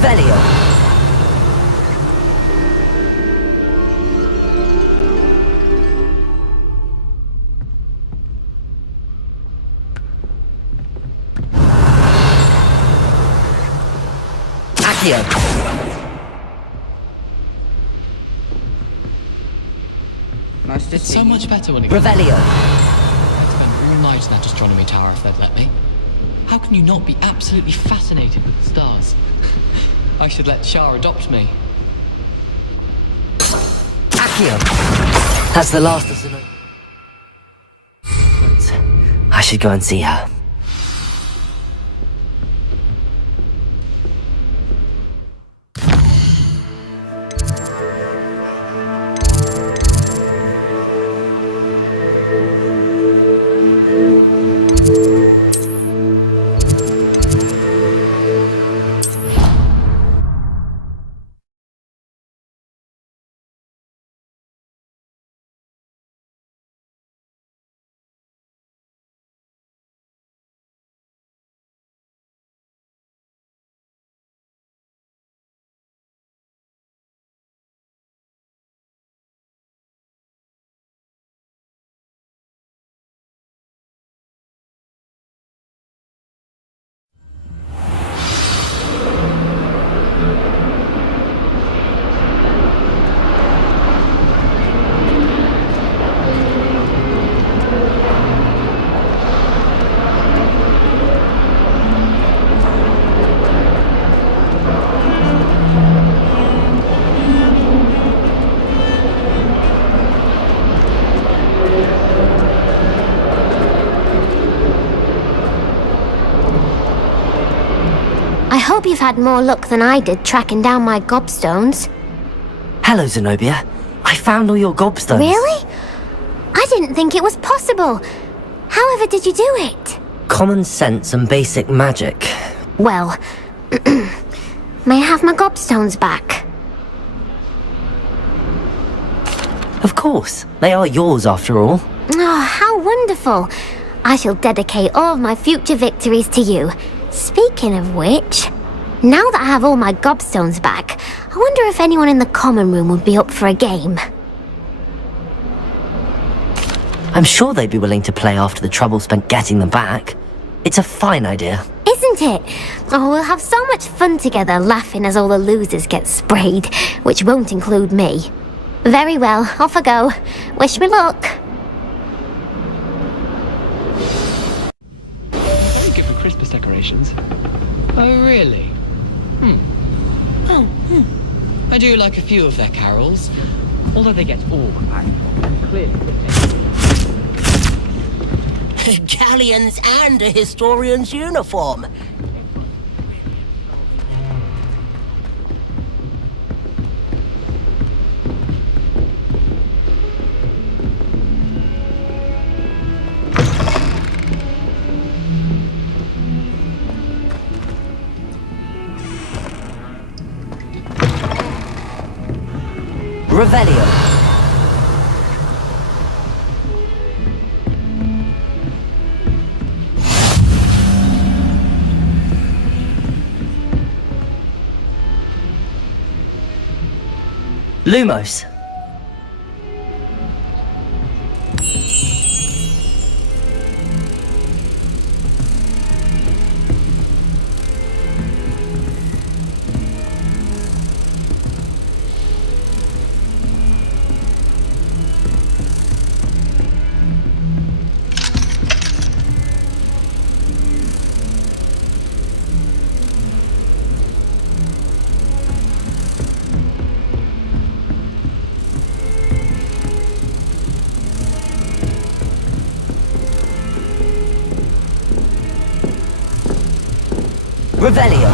Revelio. Accio. Nice to It's see so you. much better when it Revelio. I'd spend all night in that astronomy tower if they'd let me. How can you not be absolutely fascinated with the stars? I should let Shah adopt me. Accio. That's the last of the night. I should go and see her. I hope you've had more luck than I did tracking down my gobstones. Hello, Zenobia. I found all your gobstones. Really? I didn't think it was possible. However did you do it? Common sense and basic magic. Well, may I have my gobstones back? Of course. They are yours after all. Oh, how wonderful. I shall dedicate all of my future victories to you. Speaking of which, now that I have all my gobstones back, I wonder if anyone in the common room would be up for a game. I'm sure they'd be willing to play after the trouble spent getting them back. It's a fine idea. Isn't it? Oh, we'll have so much fun together laughing as all the losers get sprayed, which won't include me. Very well, off I go. Wish me luck. Very good for Christmas decorations. Oh, really? I do like a few of their carols, although they get all compatible and clearly Galleons and a historian's uniform. Revelio. Lumos. Revelio.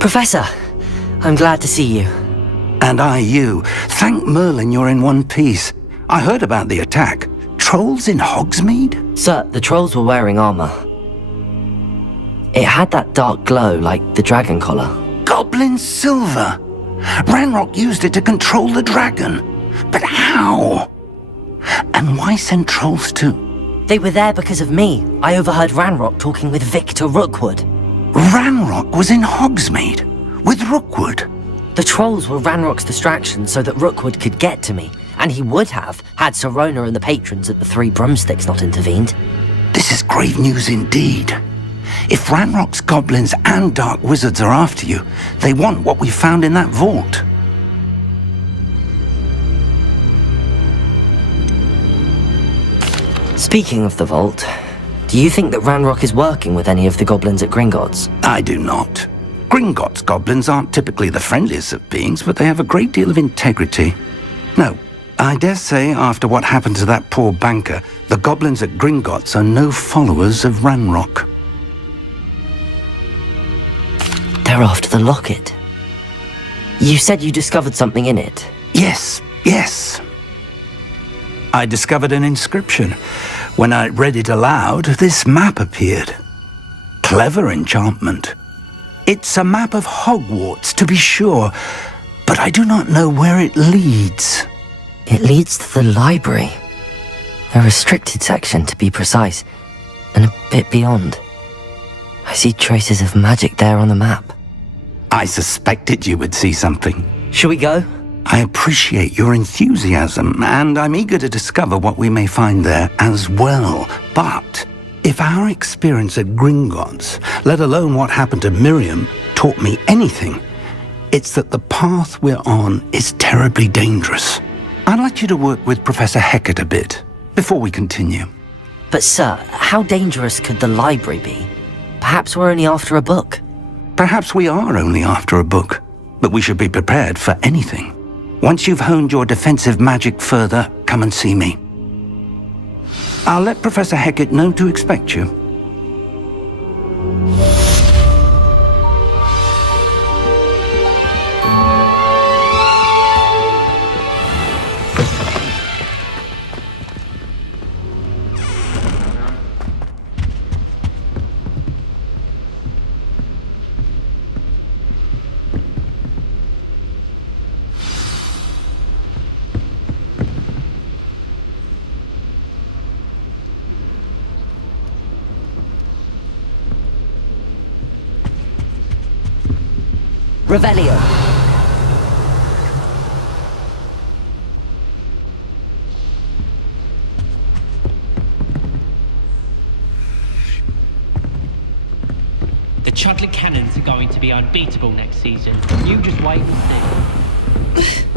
Professor, I'm glad to see you. And I you. Thank Merlin you're in one piece. I heard about the attack. Trolls in Hogsmeade? Sir, the trolls were wearing armor. It had that dark glow like the dragon collar. Goblin silver! Ranrock used it to control the dragon. But how? And why send trolls too? They were there because of me. I overheard Ranrock talking with Victor Rookwood. Ranrock was in Hogsmeade? With Rookwood? The trolls were Ranrock's distraction so that Rookwood could get to me. And he would have, had Sirona and the patrons at the Three Broomsticks not intervened. This is grave news indeed. If Ranrock's goblins and dark wizards are after you, they want what we found in that vault. Speaking of the vault, do you think that Ranrock is working with any of the goblins at Gringotts? I do not. Gringotts goblins aren't typically the friendliest of beings, but they have a great deal of integrity. No, I dare say after what happened to that poor banker, the goblins at Gringotts are no followers of Ranrock. They're after the locket. You said you discovered something in it. Yes. I discovered an inscription. When I read it aloud, this map appeared. Clever enchantment. It's a map of Hogwarts, to be sure, but I do not know where it leads. It leads to the library. A restricted section, to be precise, and a bit beyond. I see traces of magic there on the map. I suspected you would see something. Shall we go? I appreciate your enthusiasm, and I'm eager to discover what we may find there as well. But if our experience at Gringotts, let alone what happened to Miriam, taught me anything, it's that the path we're on is terribly dangerous. I'd like you to work with Professor Hecat a bit before we continue. But sir, how dangerous could the library be? Perhaps we're only after a book. Perhaps we are only after a book, but we should be prepared for anything. Once you've honed your defensive magic further, come and see me. I'll let Professor Hecat know to expect you. Revelio. The Chudley Cannons are going to be unbeatable next season. You just wait and see.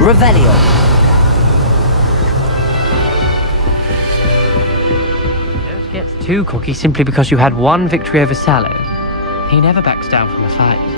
Revelio. Don't get too cocky simply because you had one victory over Sallow. He never backs down from a fight.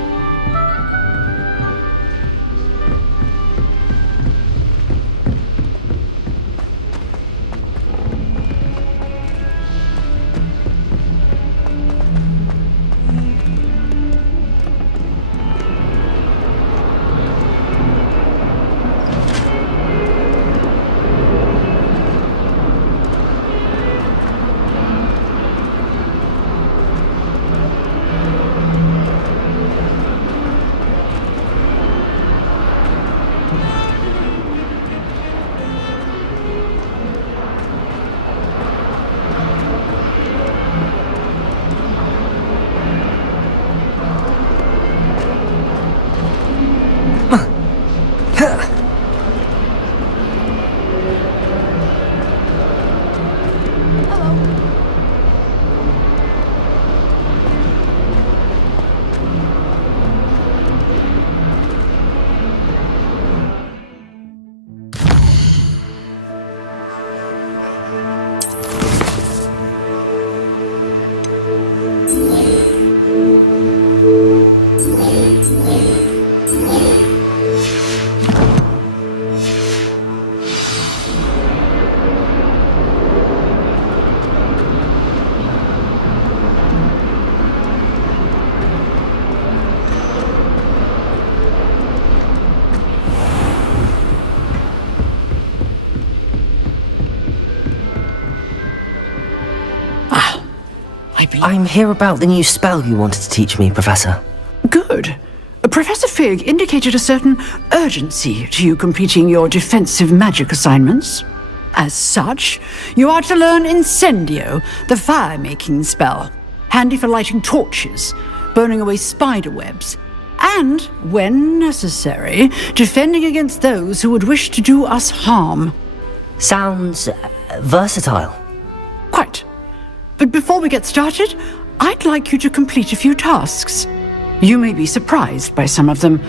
I'm here about the new spell you wanted to teach me, Professor. Good. Professor Fig indicated a certain urgency to you completing your defensive magic assignments. As such, you are to learn Incendio, the fire-making spell, handy for lighting torches, burning away spider webs, and, when necessary, defending against those who would wish to do us harm. Sounds versatile. Quite. But before we get started, I'd like you to complete a few tasks. You may be surprised by some of them.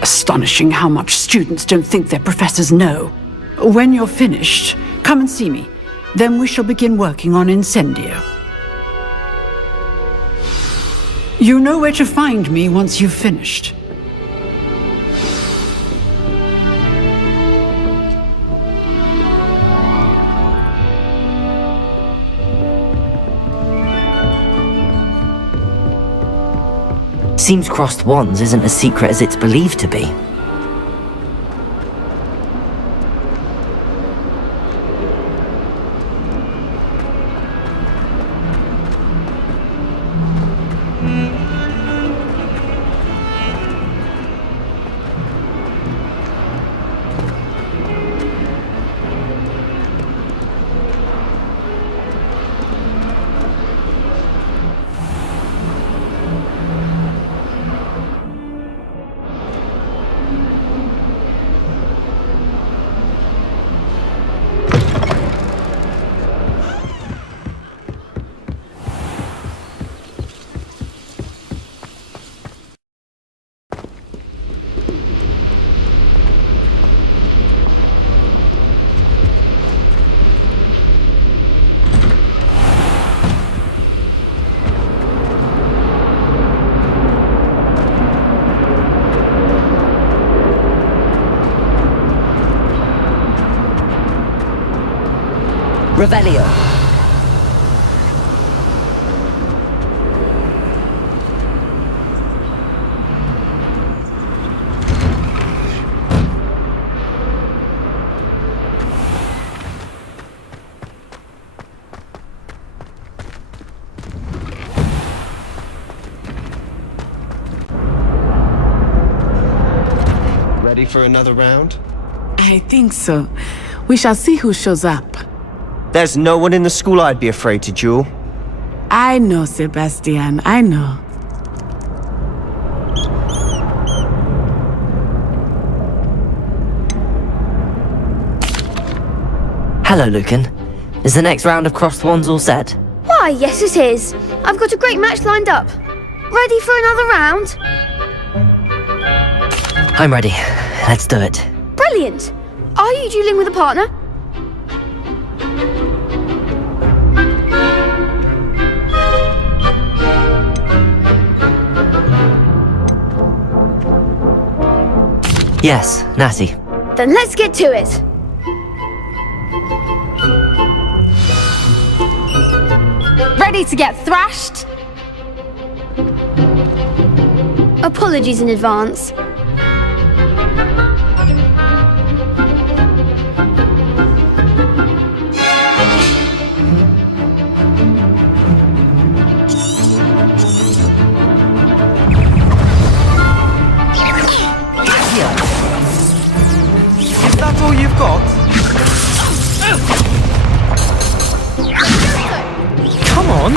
Astonishing how much students don't think their professors know. When you're finished, come and see me. Then we shall begin working on Incendio. You know where to find me once you've finished. Seems crossed wands isn't as secret as it's believed to be. Revelio. Ready for another round? I think so. We shall see who shows up. There's no one in the school I'd be afraid to duel. I know, Sebastian, I know. Hello, Lucan. Is the next round of crossed wands all set? Why, yes it is. I've got a great match lined up. Ready for another round? I'm ready. Let's do it. Brilliant. Are you dueling with a partner? Yes, Natty. Then let's get to it. Ready to get thrashed? Apologies in advance. Is that all you've got? Come on!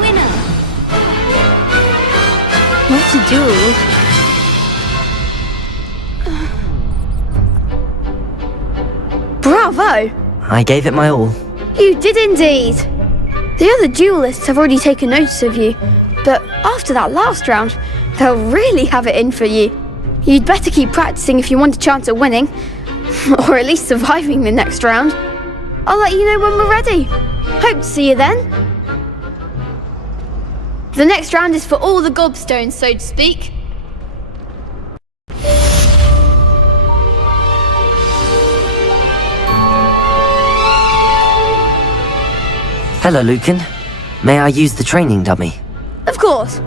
Winner. What a duel. Bravo! I gave it my all. You did indeed. The other duelists have already taken notice of you, but after that last round, they'll really have it in for you. You'd better keep practicing if you want a chance at winning, or at least surviving the next round. I'll let you know when we're ready. Hope to see you then. The next round is for all the gobstones, so to speak. Hello, Lucan. May I use the training dummy? Of course.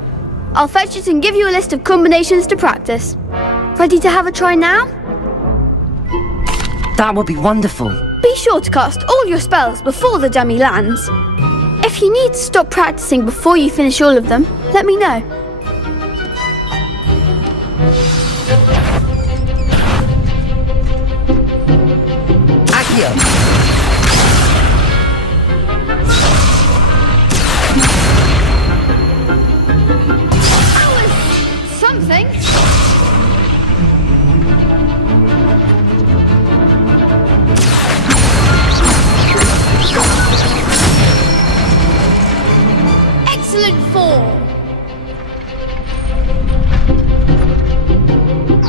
I'll fetch it and give you a list of combinations to practice. Ready to have a try now? That would be wonderful. Be sure to cast all your spells before the dummy lands. If you need to stop practicing before you finish all of them, let me know. Accio! Something. Excellent form.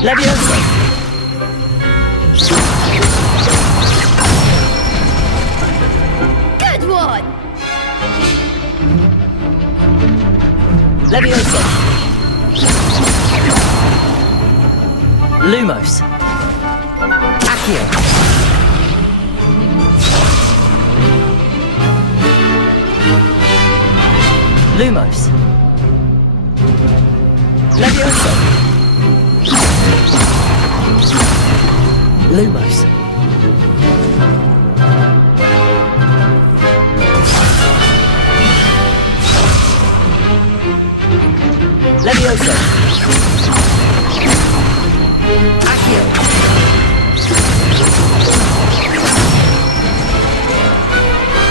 Leviosa. Good one. Leviosa. Lumos. Accio. Lumos. Leviosa. Lumos. Leviosa. Accio.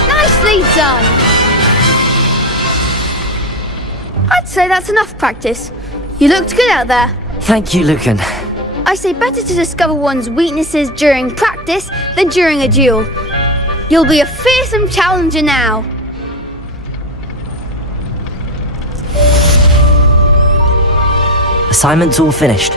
Nicely done. I'd say that's enough practice. You looked good out there. Thank you, Lucan. I say better to discover one's weaknesses during practice than during a duel. You'll be a fearsome challenger now. Assignment's all finished.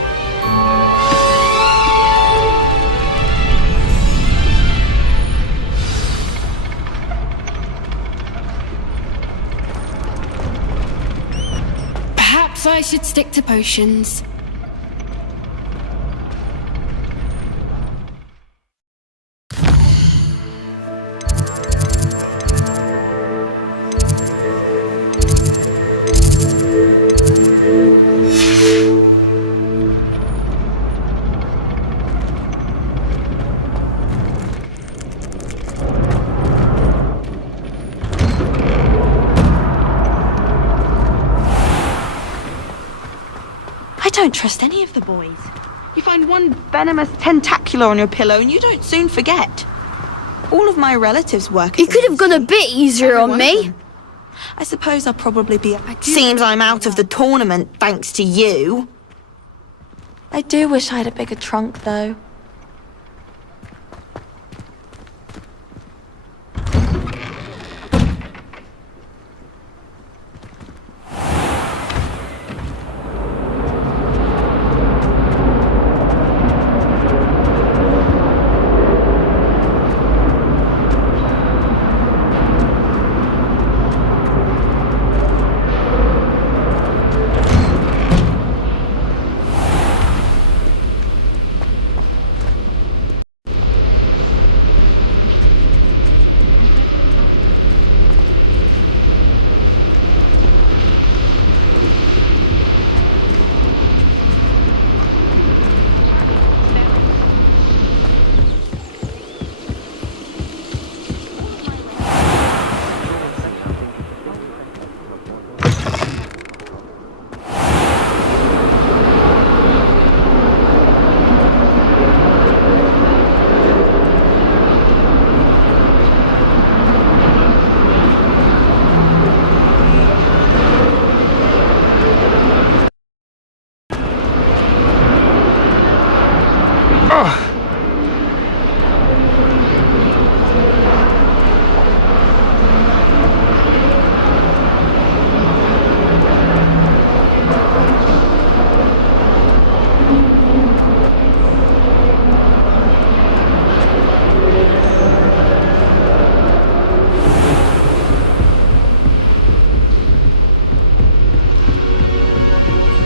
Perhaps I should stick to potions. I don't trust any of the boys. You find one venomous tentacular on your pillow and you don't soon forget. All of my relatives work. You could have gone a bit easier on me. I suppose I'll probably be... Seems I'm out of the tournament thanks to you. I do wish I had a bigger trunk, though.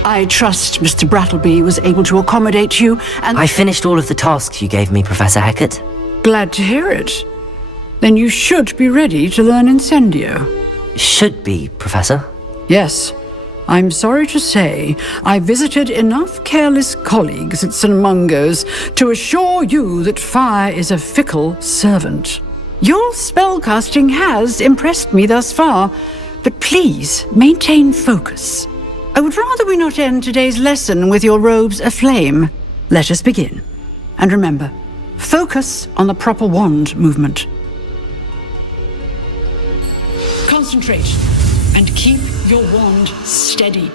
I trust Mr. Brattleby was able to accommodate you, and... I finished all of the tasks you gave me, Professor Hecat. Glad to hear it. Then you should be ready to learn Incendio. Should be, Professor? Yes. I'm sorry to say, I visited enough careless colleagues at St. Mungo's to assure you that fire is a fickle servant. Your spellcasting has impressed me thus far, but please maintain focus. I would rather we not end today's lesson with your robes aflame. Let us begin. And remember, focus on the proper wand movement. Concentrate, and keep your wand steady.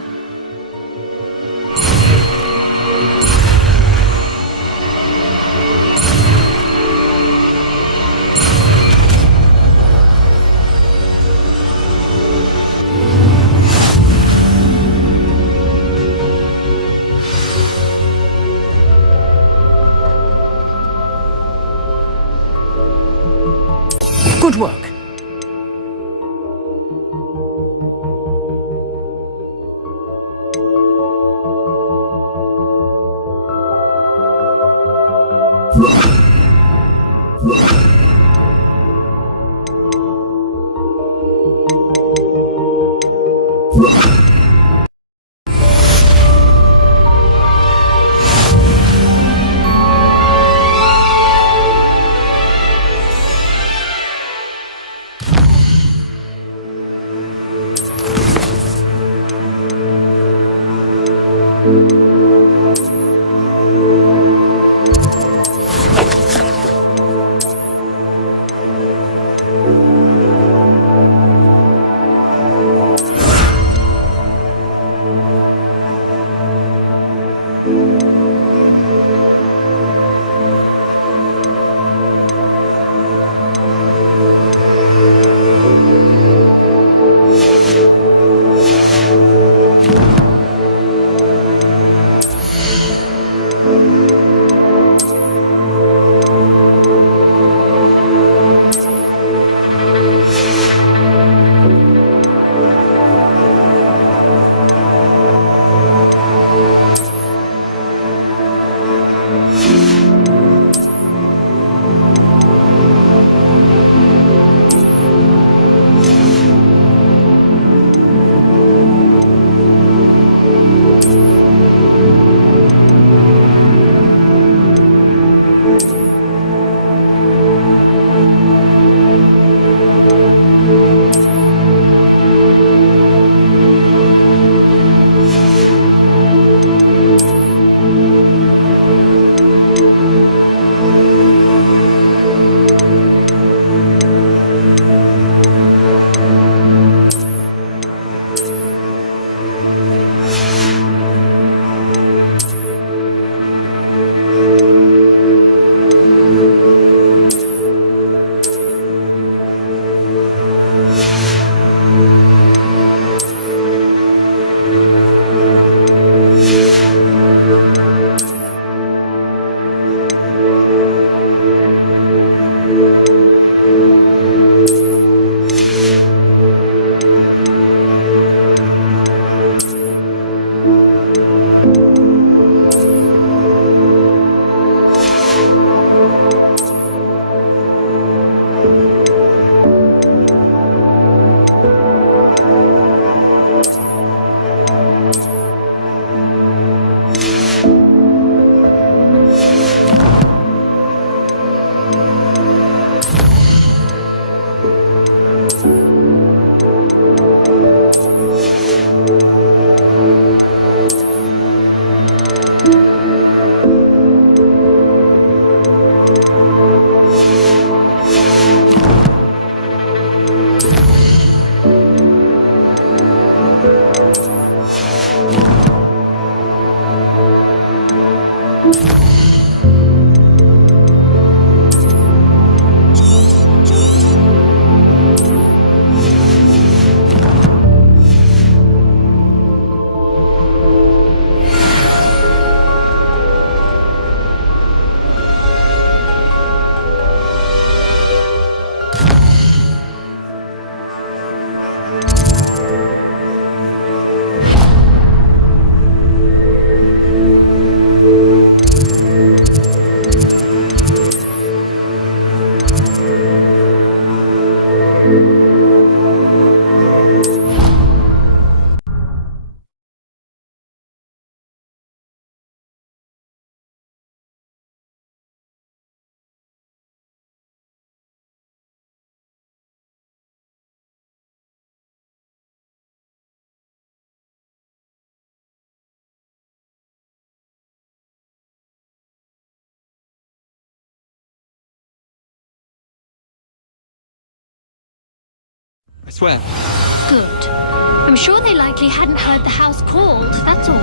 Good work. I swear. Good. I'm sure they likely hadn't heard the house called, that's all.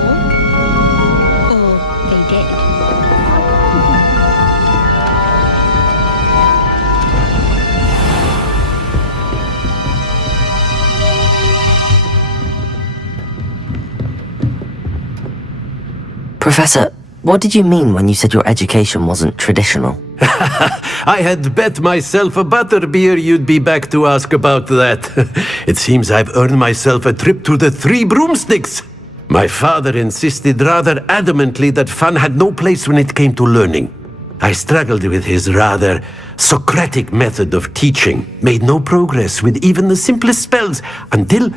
Or they did. Professor, what did you mean when you said your education wasn't traditional? I had bet myself a butterbeer you'd be back to ask about that. It seems I've earned myself a trip to the Three Broomsticks. My father insisted rather adamantly that fun had no place when it came to learning. I struggled with his rather Socratic method of teaching, made no progress with even the simplest spells until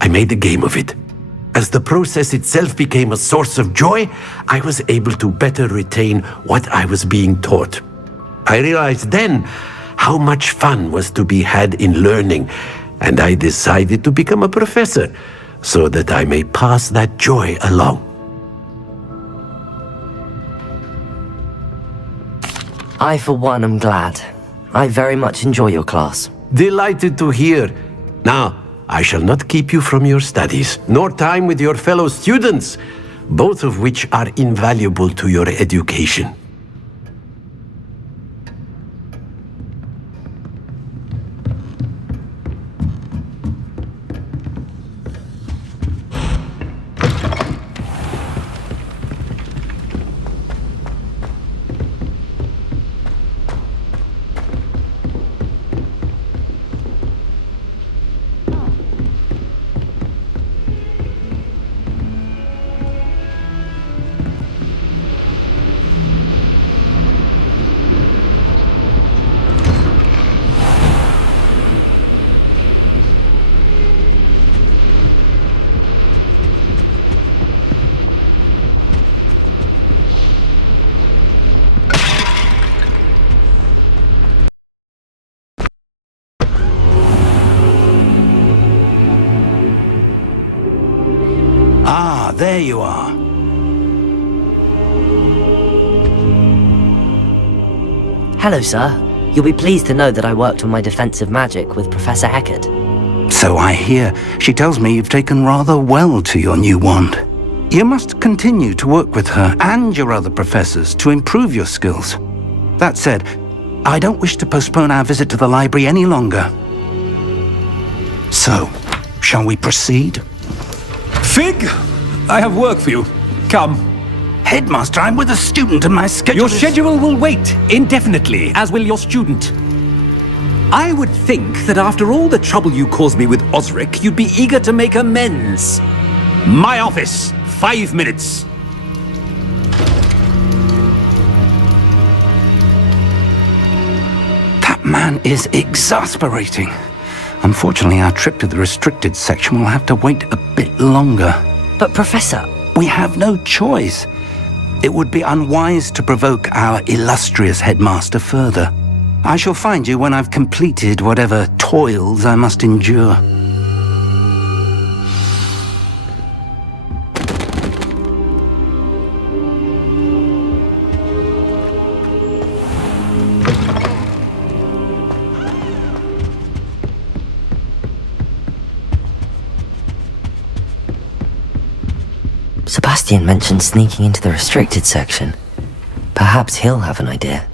I made a game of it. As the process itself became a source of joy, I was able to better retain what I was being taught. I realized then how much fun was to be had in learning, and I decided to become a professor so that I may pass that joy along. I, for one, am glad. I very much enjoy your class. Delighted to hear. Now, I shall not keep you from your studies, nor time with your fellow students, both of which are invaluable to your education. Ah, there you are. Hello, sir. You'll be pleased to know that I worked on my defensive magic with Professor Heckard. So I hear. She tells me you've taken rather well to your new wand. You must continue to work with her and your other professors to improve your skills. That said, I don't wish to postpone our visit to the library any longer. So, shall we proceed? Fig, I have work for you. Come. Headmaster, I'm with a student and my schedule Your schedule will wait indefinitely, as will your student. I would think that after all the trouble you caused me with Osric, you'd be eager to make amends. My office, 5 minutes. That man is exasperating. Unfortunately, our trip to the restricted section will have to wait a bit longer. But Professor... We have no choice. It would be unwise to provoke our illustrious headmaster further. I shall find you when I've completed whatever toils I must endure. Sebastian mentioned sneaking into the restricted section. Perhaps he'll have an idea.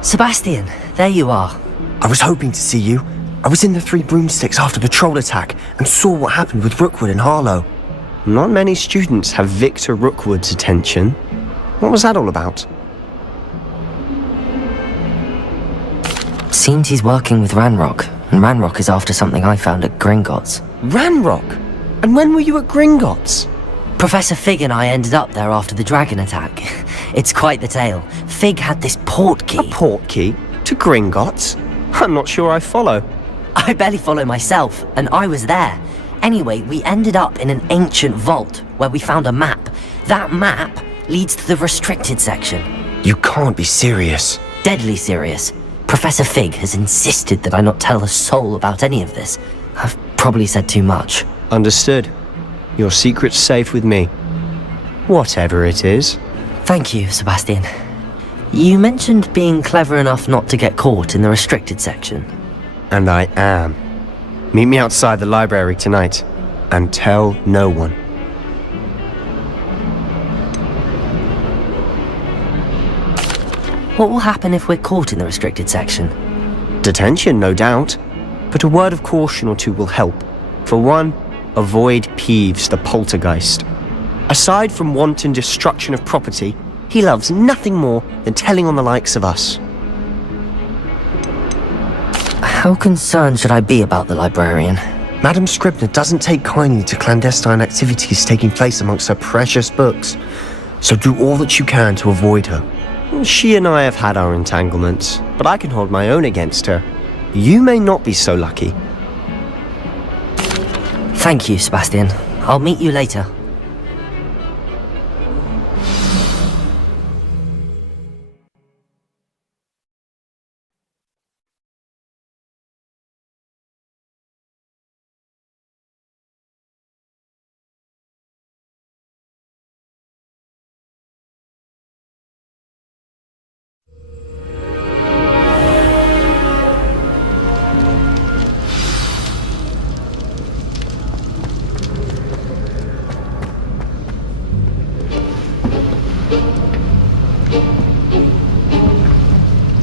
Sebastian, there you are. I was hoping to see you. I was in the Three Broomsticks after the troll attack and saw what happened with Rookwood and Harlow. Not many students have Victor Rookwood's attention. What was that all about? Seems he's working with Ranrock, and Ranrock is after something I found at Gringotts. Ranrock? And when were you at Gringotts? Professor Fig and I ended up there after the dragon attack. It's quite the tale. Fig had this port key. A port key? To Gringotts? I'm not sure I follow. I barely follow myself, and I was there. Anyway, we ended up in an ancient vault where we found a map. That map leads to the restricted section. You can't be serious. Deadly serious. Professor Fig has insisted that I not tell a soul about any of this. I've probably said too much. Understood. Your secret's safe with me. Whatever it is. Thank you, Sebastian. You mentioned being clever enough not to get caught in the restricted section. And I am. Meet me outside the library tonight, and tell no one. What will happen if we're caught in the restricted section? Detention, no doubt. But a word of caution or two will help. For one, avoid Peeves, the poltergeist. Aside from wanton destruction of property, he loves nothing more than telling on the likes of us. How concerned should I be about the librarian? Madame Scribner doesn't take kindly to clandestine activities taking place amongst her precious books, so do all that you can to avoid her. She and I have had our entanglements, but I can hold my own against her. You may not be so lucky. Thank you, Sebastian. I'll meet you later.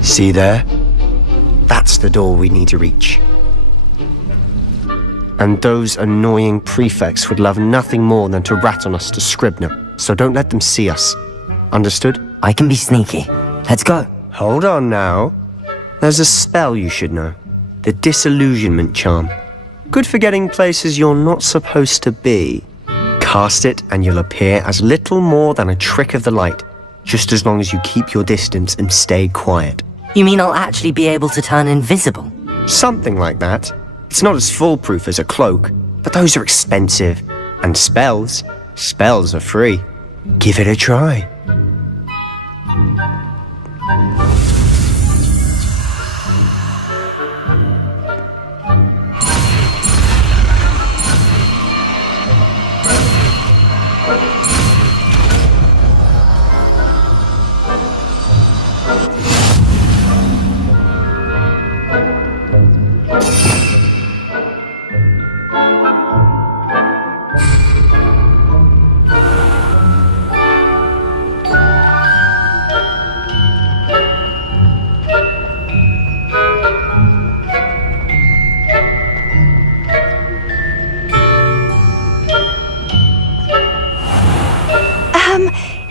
See there? That's the door we need to reach. And those annoying prefects would love nothing more than to rat on us to Scribner, so don't let them see us. Understood? I can be sneaky. Let's go. Hold on now. There's a spell you should know. The Disillusionment Charm. Good for getting places you're not supposed to be. Cast it and you'll appear as little more than a trick of the light, just as long as you keep your distance and stay quiet. You mean I'll actually be able to turn invisible? Something like that. It's not as foolproof as a cloak, but those are expensive. And spells are free. Give it a try.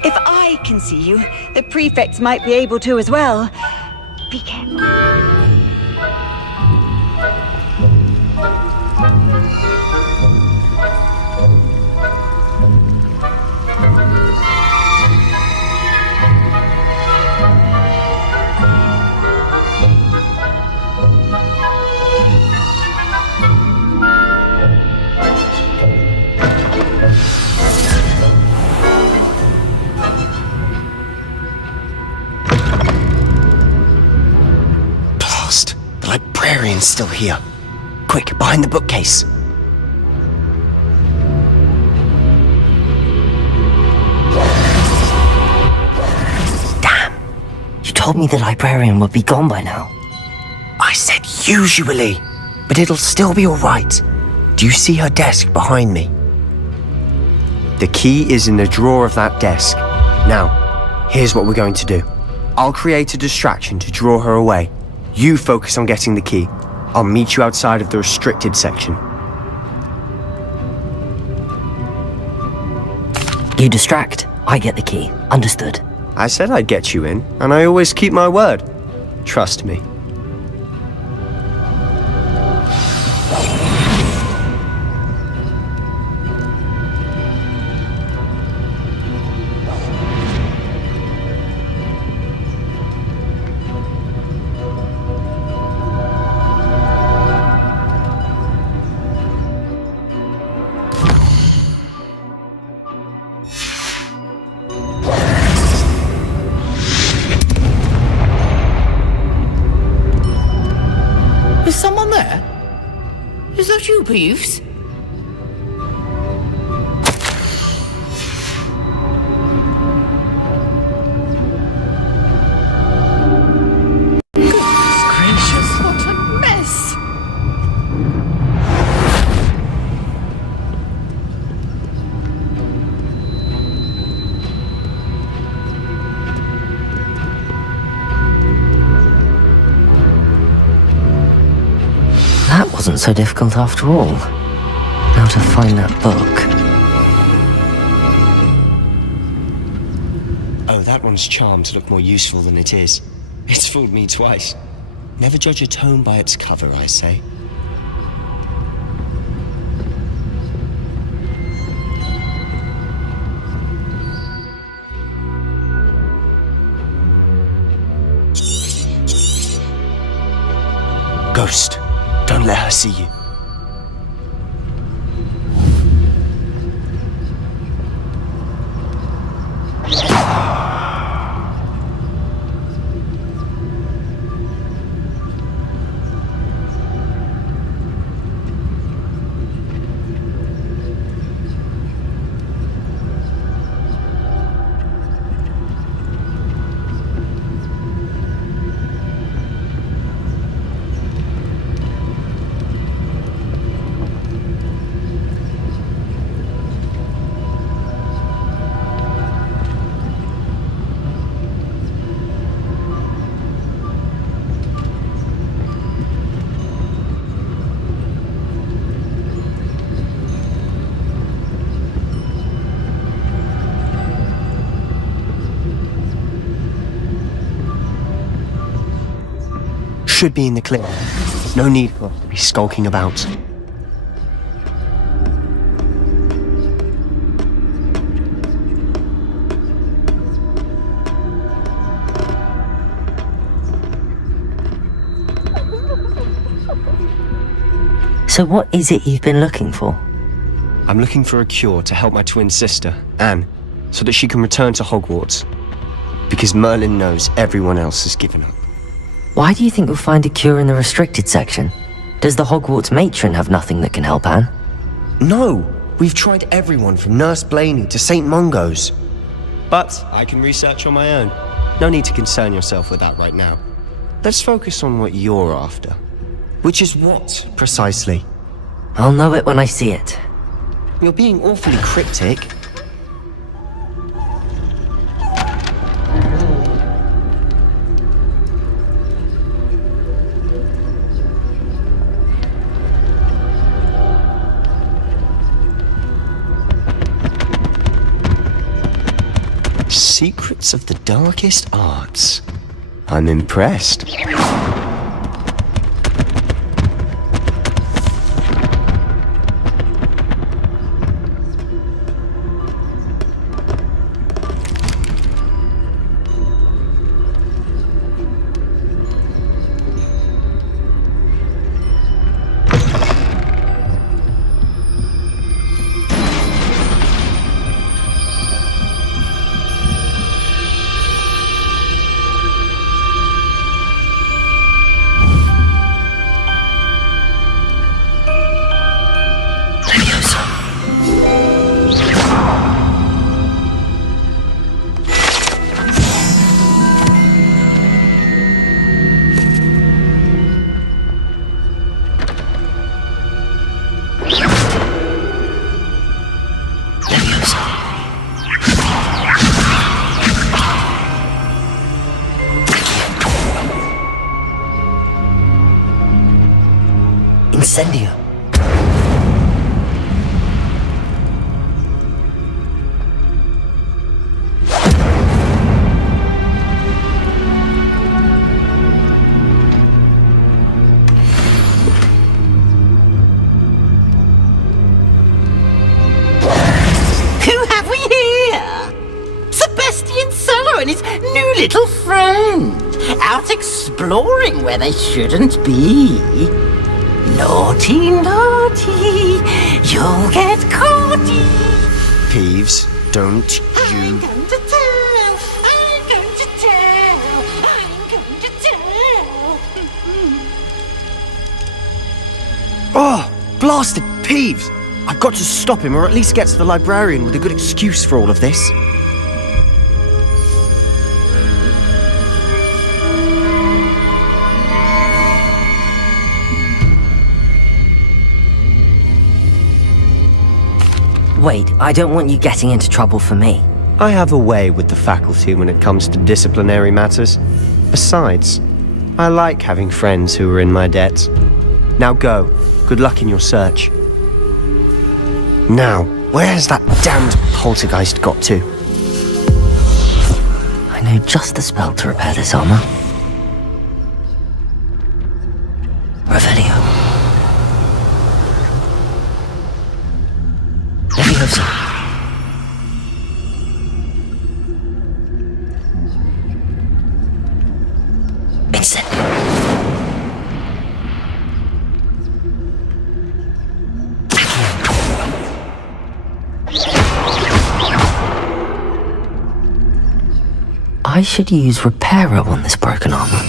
If I can see you, the prefects might be able to as well. Be careful. Librarian's still here. Quick, behind the bookcase. Damn. You told me the librarian would be gone by now. I said usually, but it'll still be alright. Do you see her desk behind me? The key is in the drawer of that desk. Now, here's what we're going to do. I'll create a distraction to draw her away. You focus on getting the key. I'll meet you outside of the restricted section. You distract, I get the key. Understood. I said I'd get you in, and I always keep my word. Trust me. that you, Peeves? Goodness gracious, what a mess! That wasn't so difficult after all. Now to find that book. Oh, that one's charmed to look more useful than it is. It's fooled me twice. Never judge a tome by its cover, I say. Ghost, don't let her see you. Should be in the clear. No need for us to be skulking about. So what is it you've been looking for? I'm looking for a cure to help my twin sister, Anne, so that she can return to Hogwarts. Because Merlin knows everyone else has given up. Why do you think you'll find a cure in the restricted section? Does the Hogwarts matron have nothing that can help Anne? No! We've tried everyone from Nurse Blaney to St. Mungo's. But I can research on my own. No need to concern yourself with that right now. Let's focus on what you're after. Which is what, precisely? I'll know it when I see it. You're being awfully cryptic. Secrets of the darkest arts. I'm impressed. Incendio. Who have we here? Sebastian Solo and his new little friend, out exploring where they shouldn't be. Naughty, naughty, you'll get caughty. Peeves, don't you... I'm going to tell, I'm going to tell, I'm going to tell. Oh, blasted Peeves! I've got to stop him, or at least get to the librarian with a good excuse for all of this. Wait, I don't want you getting into trouble for me. I have a way with the faculty when it comes to disciplinary matters. Besides, I like having friends who are in my debt. Now go. Good luck in your search. Now, where has that damned poltergeist got to? I know just the spell to repair this armor. Revelio. Leviosa. Incendio. I should use Reparo on this broken armor.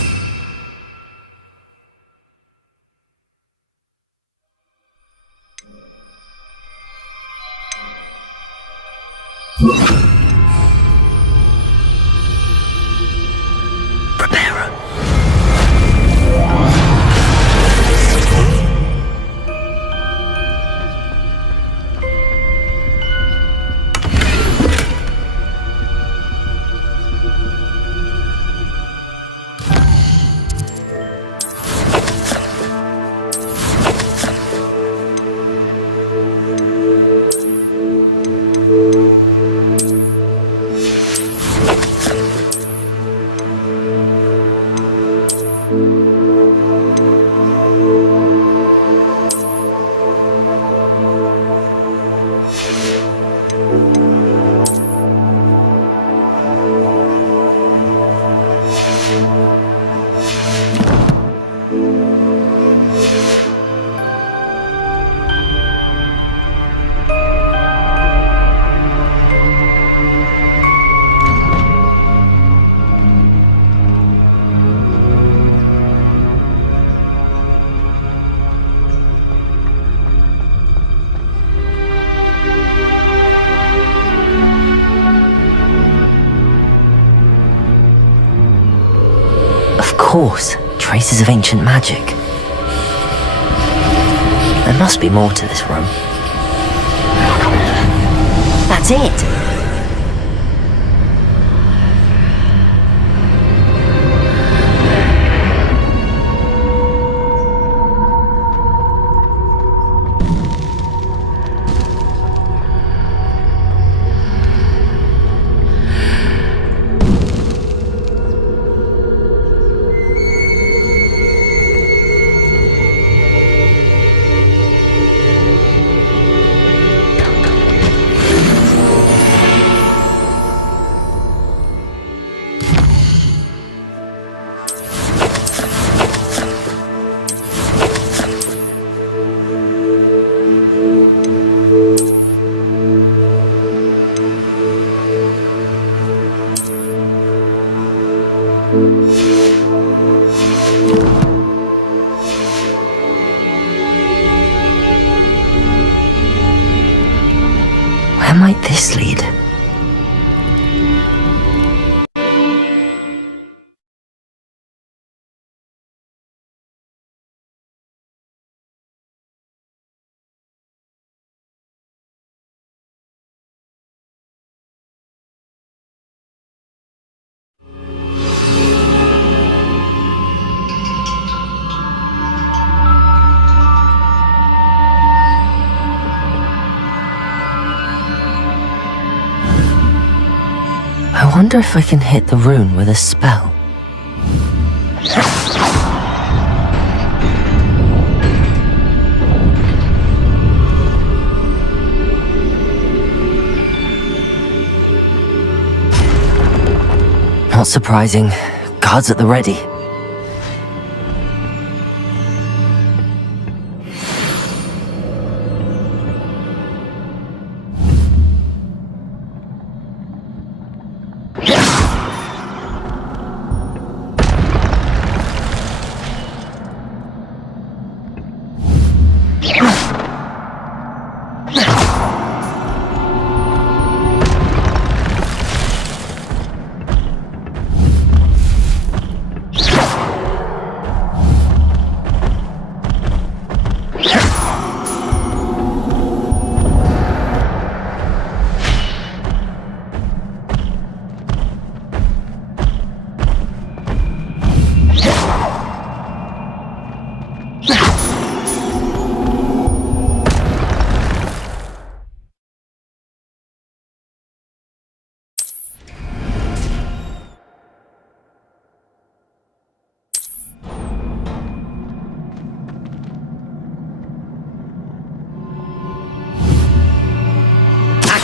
Reparo. Of course, traces of ancient magic. There must be more to this room. That's it! Where might this lead? I wonder if I can hit the rune with a spell. Not surprising. Guards at the ready.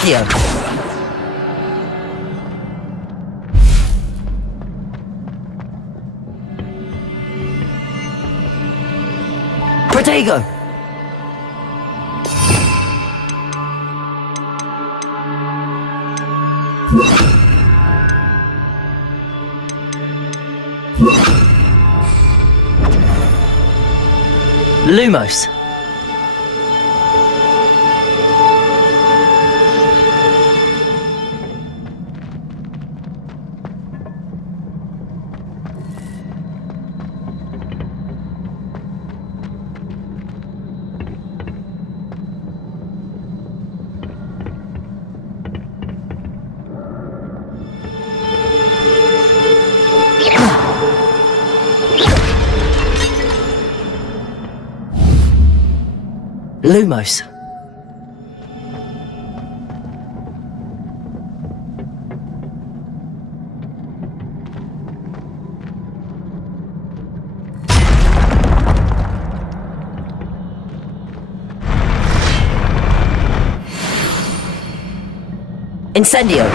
Accio. Protego. Lumos. Lumos. Incendio.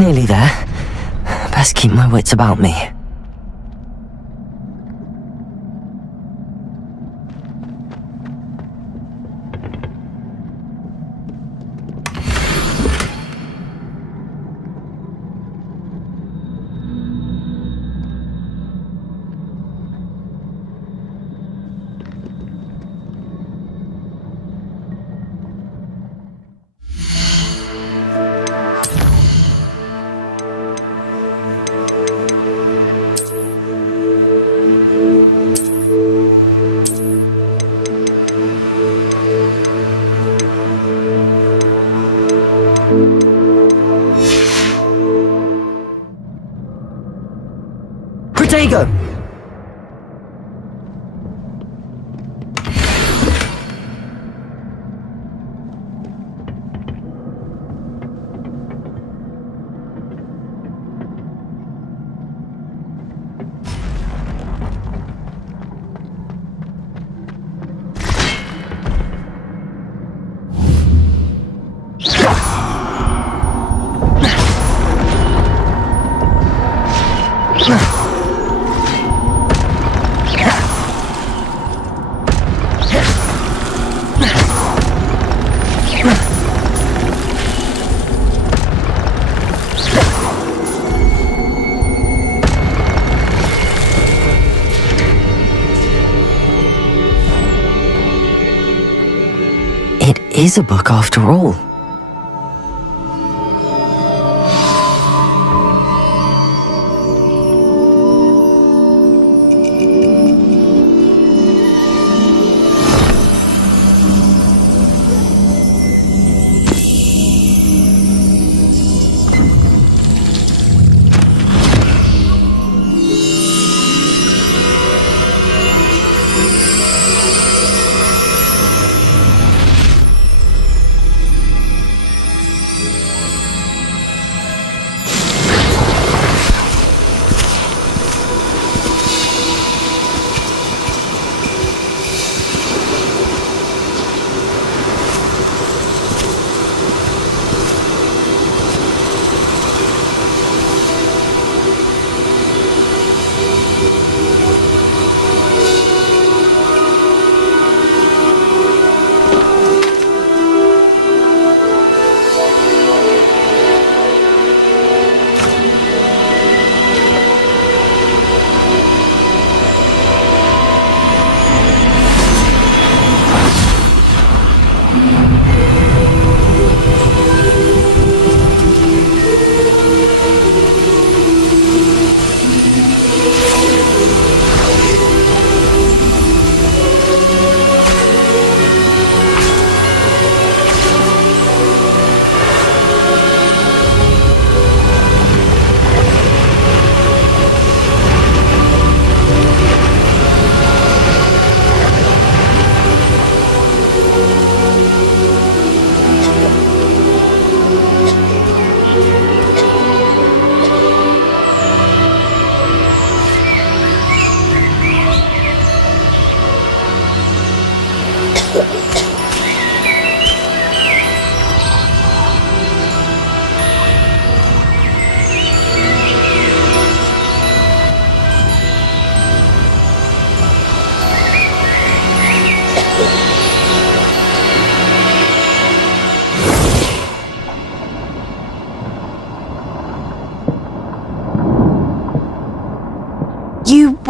Nearly there. Best keep my wits about me. Protego. It is a book after all.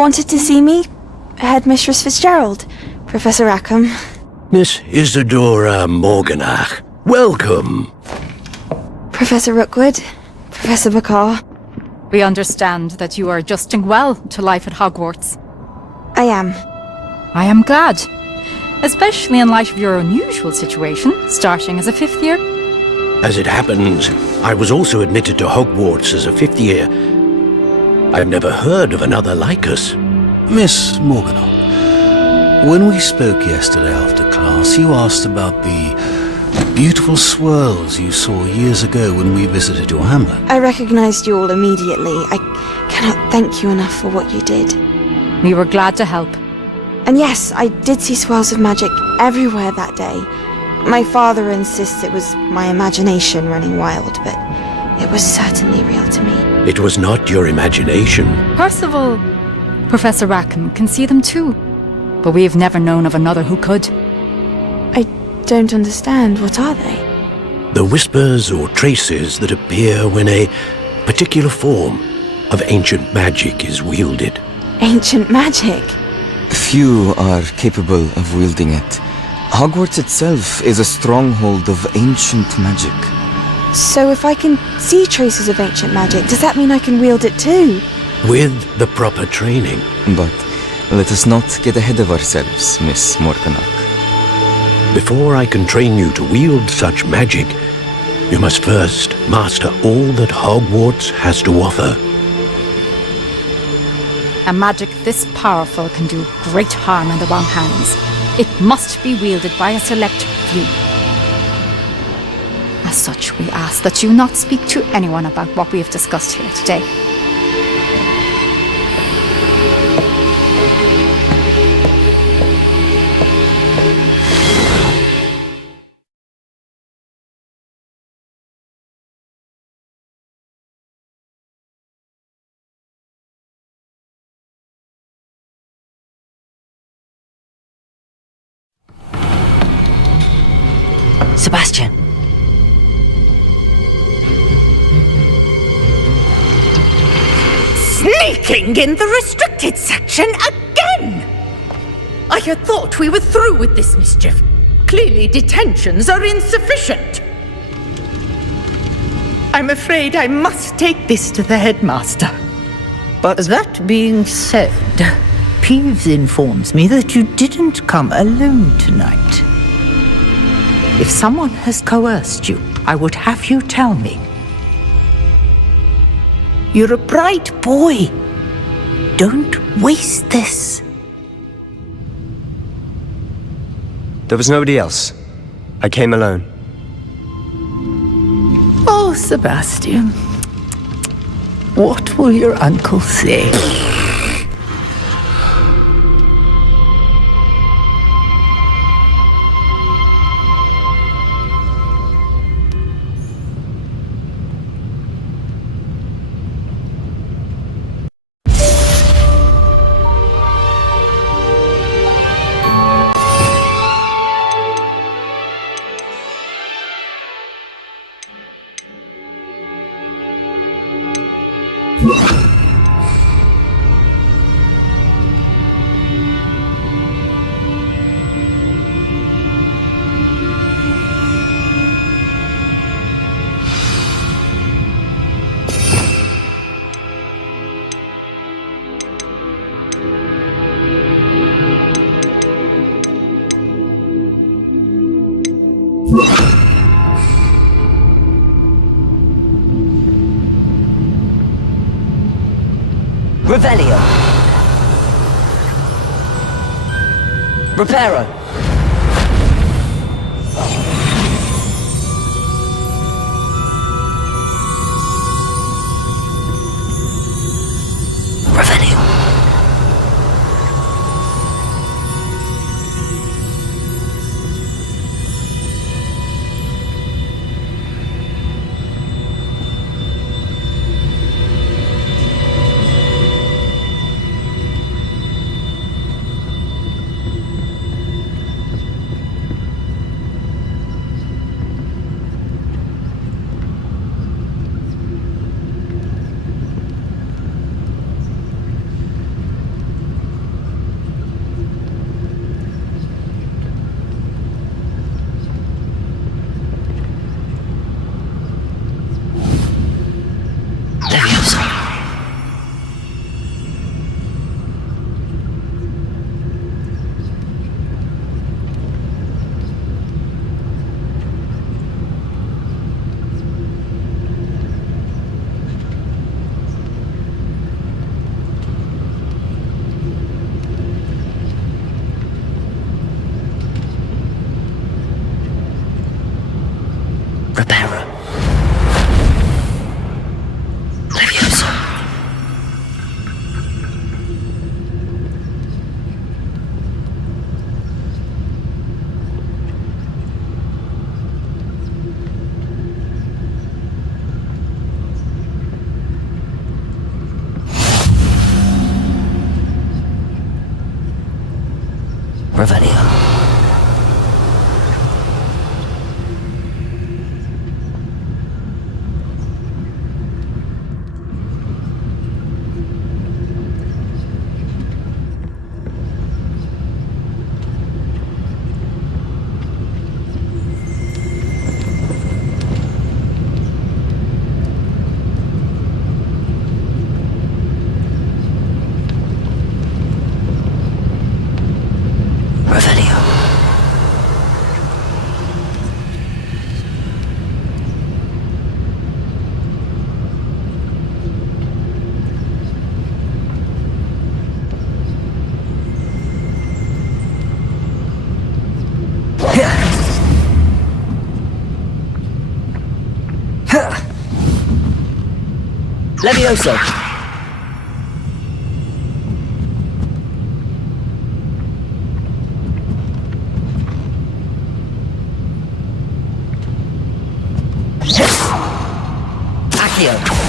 wanted to see me? Headmistress Fitzgerald, Professor Rackham. Miss Isadora Morganach, welcome. Professor Rookwood, Professor Bakar. We understand that you are adjusting well to life at Hogwarts. I am. I am glad. Especially in light of your unusual situation, starting as a 5th year. As it happens, I was also admitted to Hogwarts as a 5th year. I've never heard of another like us. Miss Morganach, when we spoke yesterday after class, you asked about the beautiful swirls you saw years ago when we visited your hamlet. I recognized you all immediately. I cannot thank you enough for what you did. We were glad to help. And yes, I did see swirls of magic everywhere that day. My father insists it was my imagination running wild, but it was certainly real to me. It was not your imagination. Percival, Professor Rackham can see them too. But we have never known of another who could. I don't understand. What are they? The whispers or traces that appear when a particular form of ancient magic is wielded. Ancient magic? Few are capable of wielding it. Hogwarts itself is a stronghold of ancient magic. So if I can see traces of ancient magic, does that mean I can wield it too? With the proper training. But let us not get ahead of ourselves, Miss Morganach. Before I can train you to wield such magic, you must first master all that Hogwarts has to offer. A magic this powerful can do great harm in the wrong hands. It must be wielded by a select few. As such, we ask that you not speak to anyone about what we have discussed here today. Sebastian. Sneaking in the restricted section again! I had thought we were through with this mischief. Clearly detentions are insufficient. I'm afraid I must take this to the headmaster. But that being said, Peeves informs me that you didn't come alone tonight. If someone has coerced you, I would have you tell me. You're a bright boy. Don't waste this. There was nobody else. I came alone. Oh, Sebastian. What will your uncle say? Revelio. Reparo. Revelio. Reparo. Levioso. Revelio. Revelio. Levioso. Accio.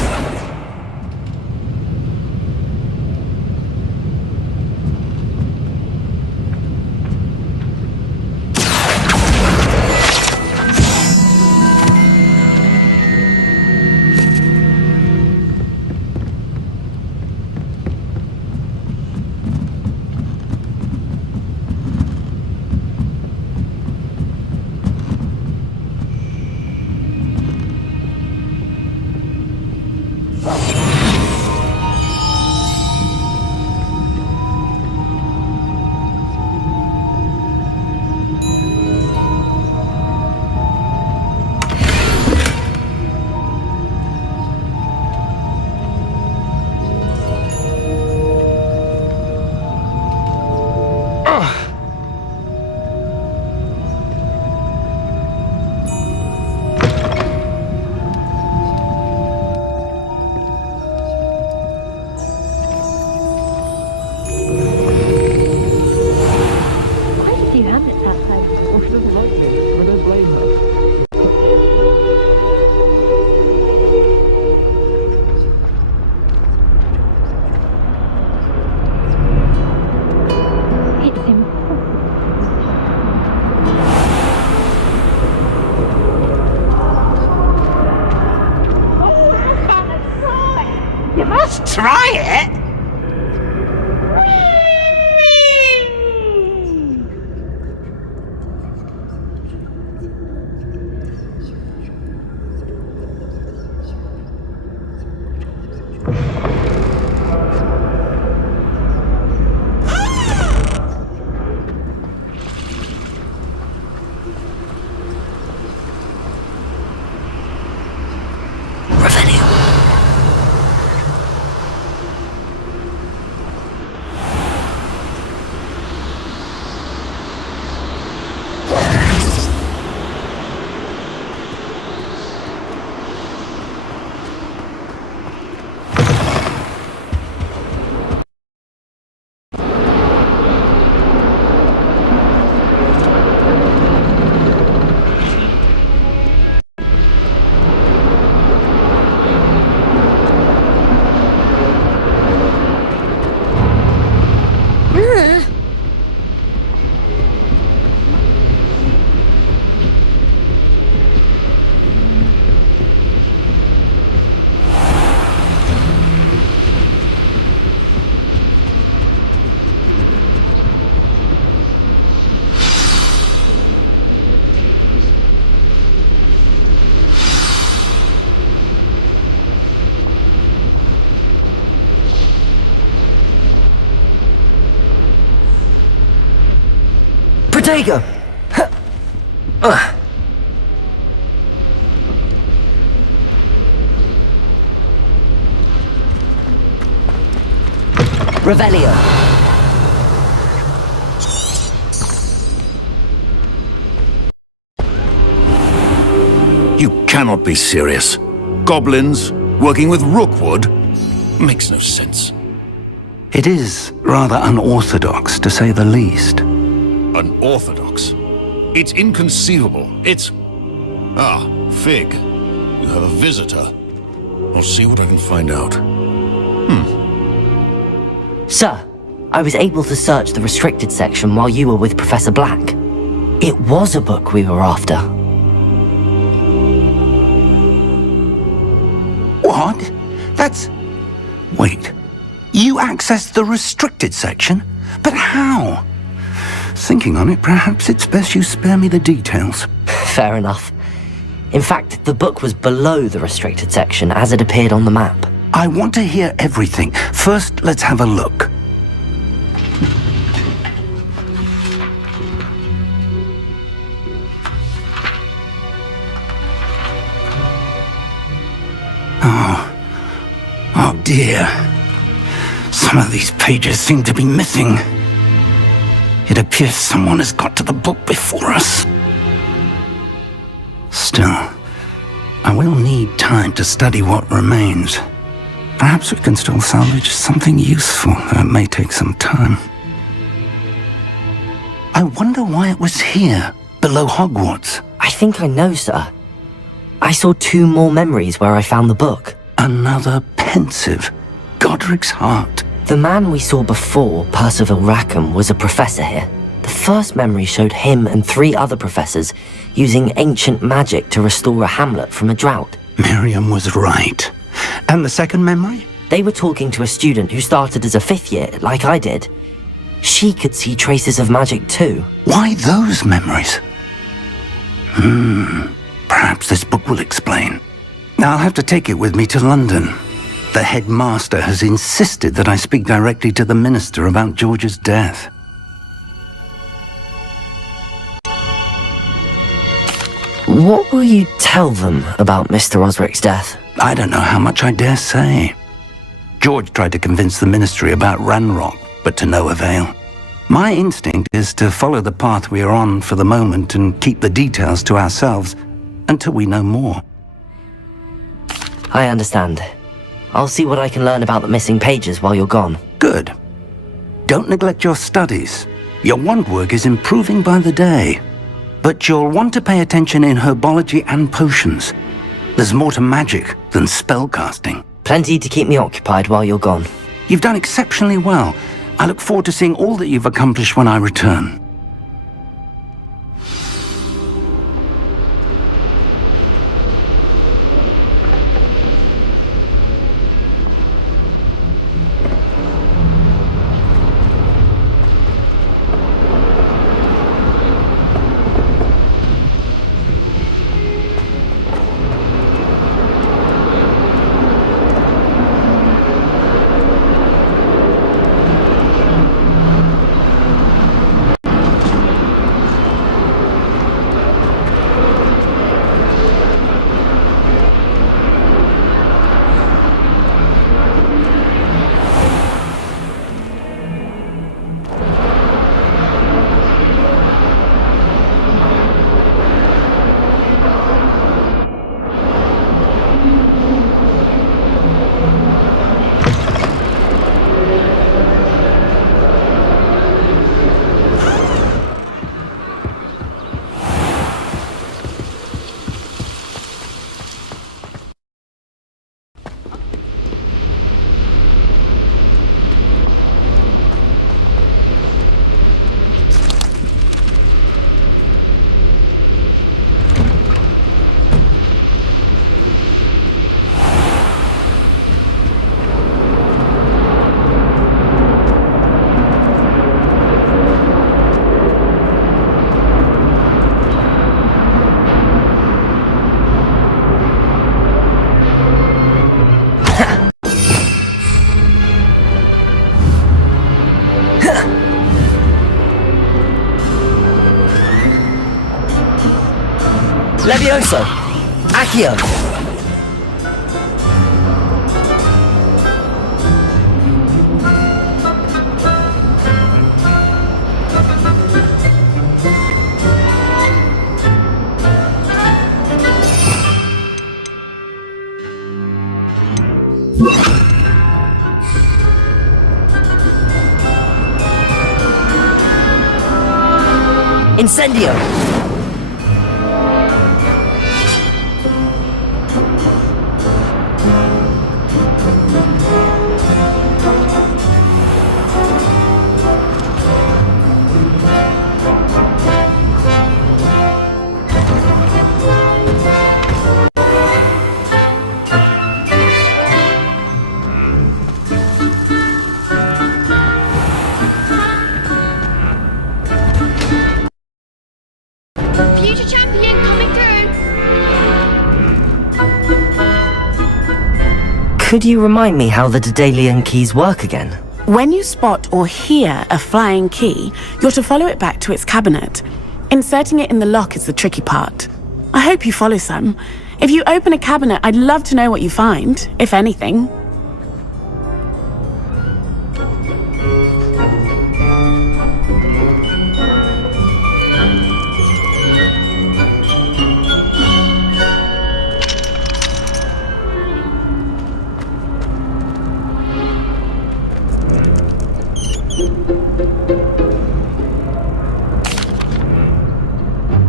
Try it? Protego! Revelio. You cannot be serious. Goblins working with Rookwood? Makes no sense. It is rather unorthodox, to say the least. Unorthodox? It's inconceivable. It's... Ah, Fig. You have a visitor. I'll see what I can find out. Sir, I was able to search the restricted section while you were with Professor Black. It was a book we were after. What? That's... Wait. You accessed the restricted section? But how? Thinking on it, perhaps it's best you spare me the details. Fair enough. In fact, the book was below the restricted section as it appeared on the map. I want to hear everything. First, let's have a look. Oh dear. Some of these pages seem to be missing. It appears someone has got to the book before us. Still, I will need time to study what remains. Perhaps we can still salvage something useful, though it may take some time. I wonder why it was here, below Hogwarts. I think I know, sir. I saw 2 more memories where I found the book. Another pensive. Godric's heart. The man we saw before, Percival Rackham, was a professor here. The first memory showed him and 3 other professors using ancient magic to restore a hamlet from a drought. Miriam was right. And the second memory? They were talking to a student who started as a 5th year, like I did. She could see traces of magic too. Why those memories? Perhaps this book will explain. I'll have to take it with me to London. The headmaster has insisted that I speak directly to the minister about George's death. What will you tell them about Mr. Osric's death? I don't know how much I dare say. George tried to convince the ministry about Ranrock, but to no avail. My instinct is to follow the path we are on for the moment and keep the details to ourselves until we know more. I understand. I'll see what I can learn about the missing pages while you're gone. Good. Don't neglect your studies. Your wand work is improving by the day. But you'll want to pay attention in herbology and potions. There's more to magic than spellcasting. Plenty to keep me occupied while you're gone. You've done exceptionally well. I look forward to seeing all that you've accomplished when I return. Levioso! Accio! Incendio! Future champion coming through! Could you remind me how the Daedalian keys work again? When you spot or hear a flying key, you're to follow it back to its cabinet. Inserting it in the lock is the tricky part. I hope you follow some. If you open a cabinet, I'd love to know what you find, if anything.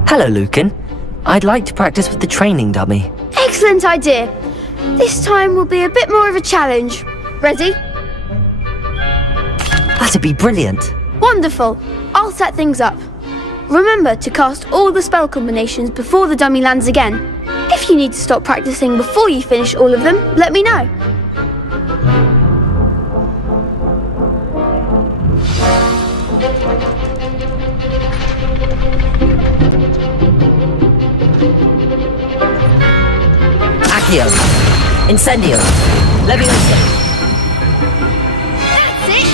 Hello, Lucan. I'd like to practice with the training dummy. Excellent idea. This time will be a bit more of a challenge. Ready? That'd be brilliant. Wonderful. I'll set things up. Remember to cast all the spell combinations before the dummy lands again. If you need to stop practicing before you finish all of them, let me know. Accio! Incendio! Leviosa! That's it!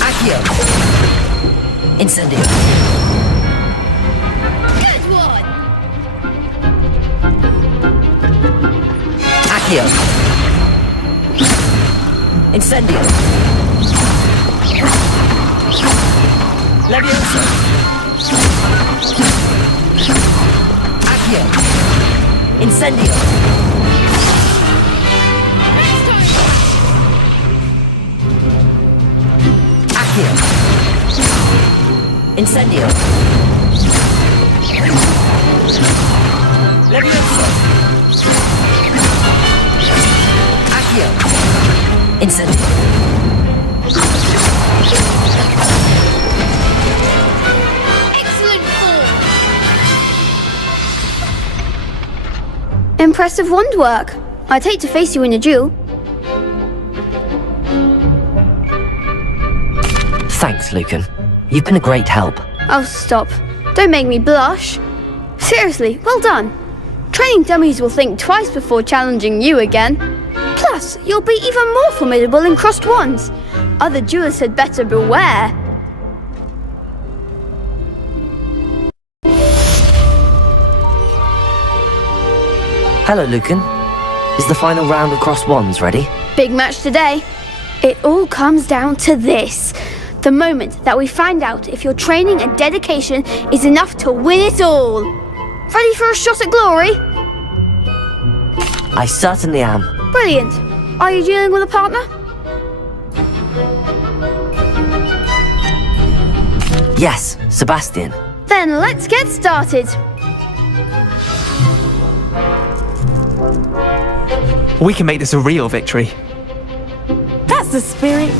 Accio! Incendio! Good one! Accio! Incendio! Leviosa! Accio! Incendio! Accio! Incendio! Leviosa! Accio! Incendio! Excellent form! Impressive wand work. I'd hate to face you in a duel. Thanks, Lucan. You've been a great help. Oh, stop. Don't make me blush. Seriously, well done. Training dummies will think twice before challenging you again. Plus, you'll be even more formidable in crossed wands. Other duelists had better beware. Hello, Lucan. Is the final round of crossed wands ready? Big match today. It all comes down to this. The moment that we find out if your training and dedication is enough to win it all. Ready for a shot at glory? I certainly am. Brilliant. Are you dealing with a partner? Yes, Sebastian. Then let's get started. We can make this a real victory. That's the spirit.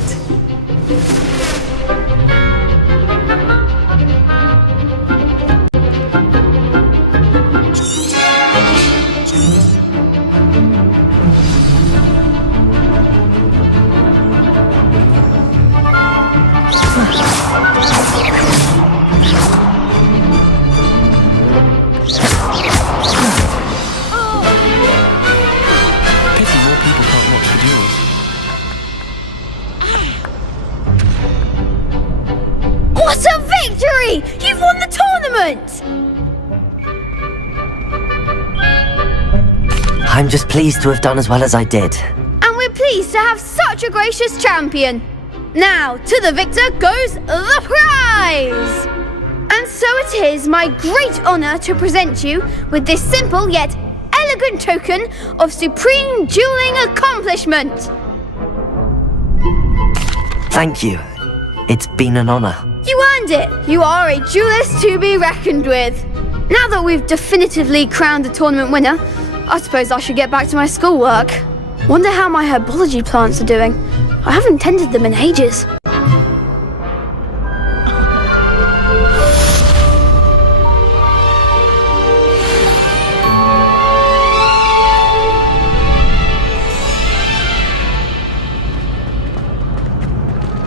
Pity more people can't watch the duels. What a victory! You've won the tournament! I'm just pleased to have done as well as I did. And we're pleased to have such a gracious champion. Now, to the victor goes the prize! And And so it is my great honour to present you with this simple yet elegant token of supreme dueling accomplishment. Thank you. It's been an honor. You earned it. You are a duelist to be reckoned with. Now that we've definitively crowned the tournament winner, I suppose I should get back to my schoolwork. Wonder how my herbology plants are doing. I haven't tended them in ages.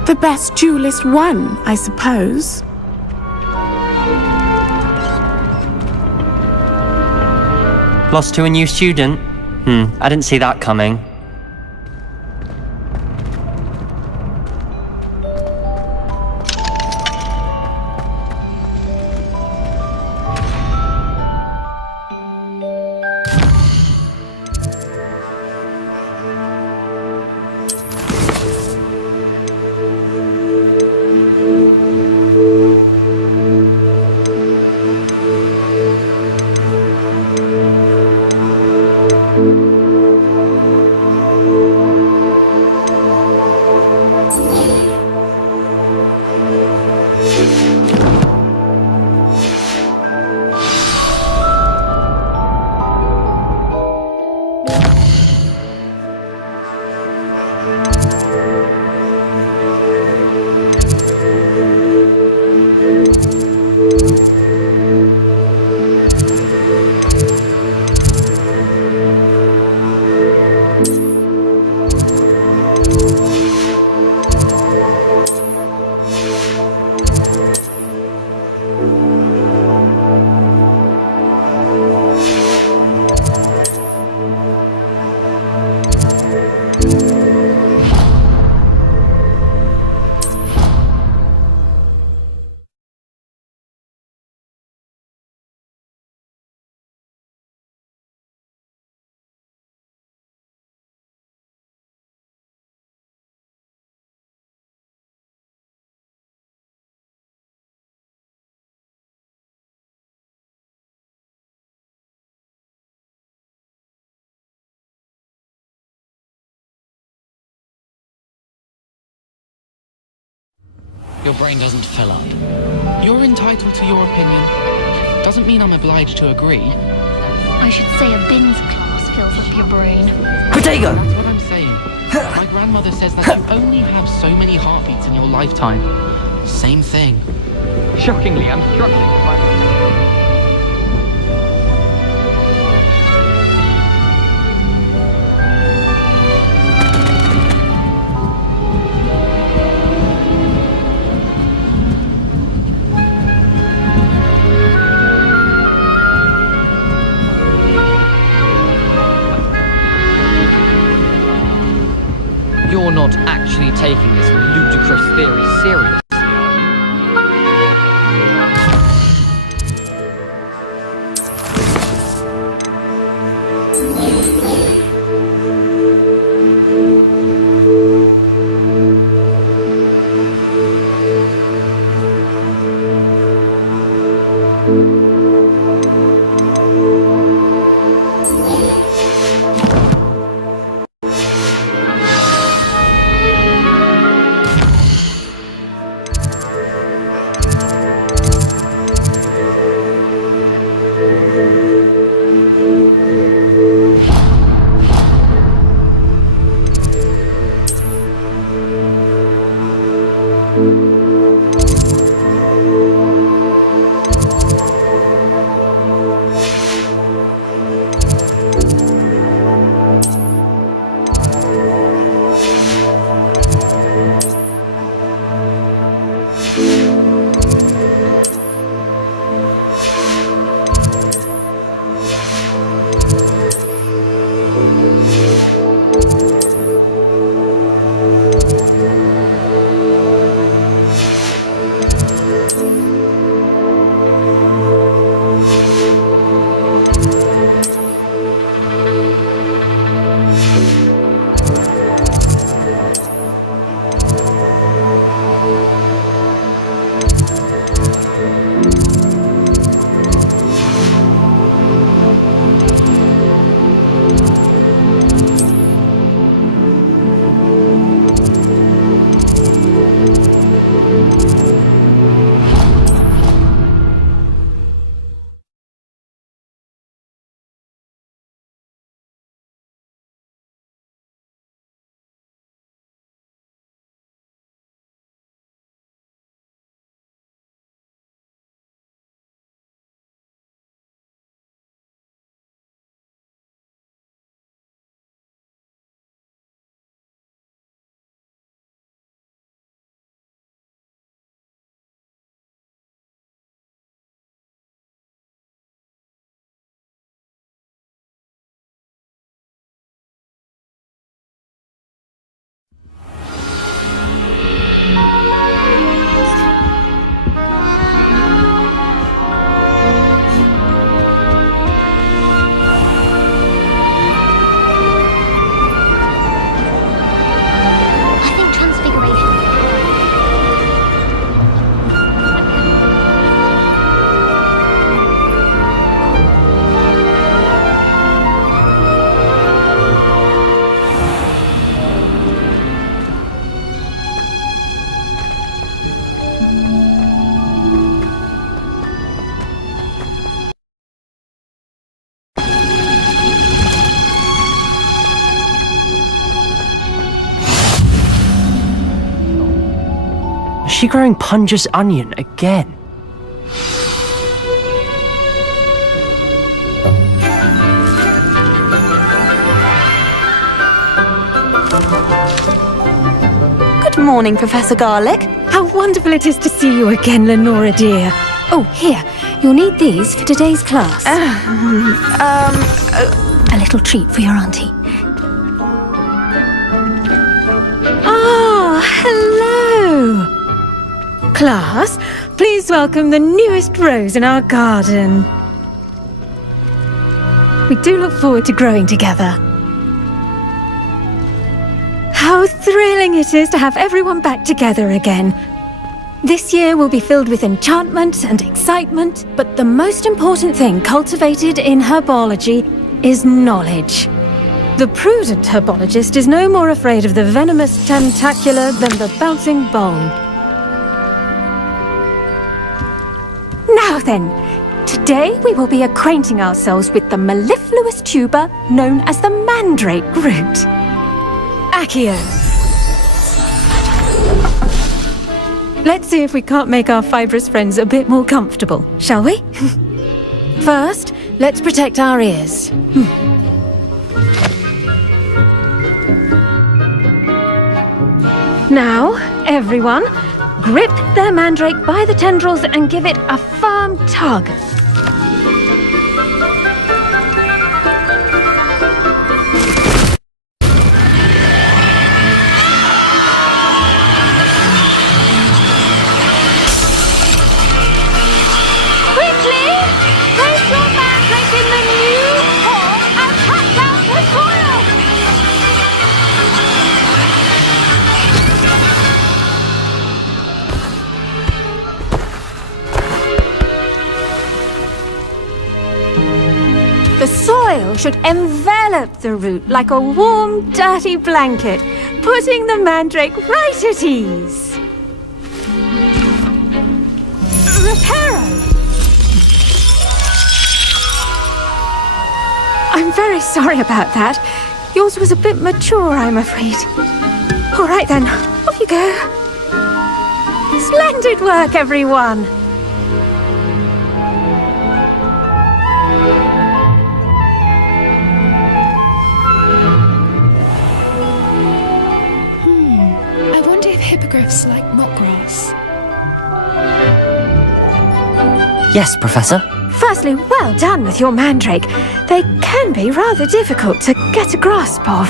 The best duelist won, I suppose. Lost to a new student? I didn't see that coming. Your brain doesn't fill up. You're entitled to your opinion. Doesn't mean I'm obliged to agree. I should say a bins class fills up your brain. Potato! That's what I'm saying. My grandmother says that you only have so many heartbeats in your lifetime. Same thing. Shockingly, I'm struggling to find... You're not actually taking this ludicrous theory seriously. she growing Punja's onion again? Good morning, Professor Garlick. How wonderful it is to see you again, Lenora dear. Oh, here. You'll need these for today's class. A little treat for your auntie. Ah, hello! Class, please welcome the newest rose in our garden. We do look forward to growing together. How thrilling it is to have everyone back together again. This year will be filled with enchantment and excitement, but the most important thing cultivated in herbology is knowledge. The prudent herbologist is no more afraid of the venomous tentacula than the bouncing bulb. Now then, today we will be acquainting ourselves with the mellifluous tuber known as the mandrake root. Accio. Let's see if we can't make our fibrous friends a bit more comfortable, shall we? First, let's protect our ears. Now, everyone, grip their mandrake by the tendrils and give it a firm tug. The soil should envelop the root like a warm, dirty blanket, putting the mandrake right at ease. Reparo! I'm very sorry about that. Yours was a bit mature, I'm afraid. All right then, off you go. Splendid work, everyone! Hippogriffs like mockgrass. Yes, Professor. Firstly, well done with your mandrake. They can be rather difficult to get a grasp of.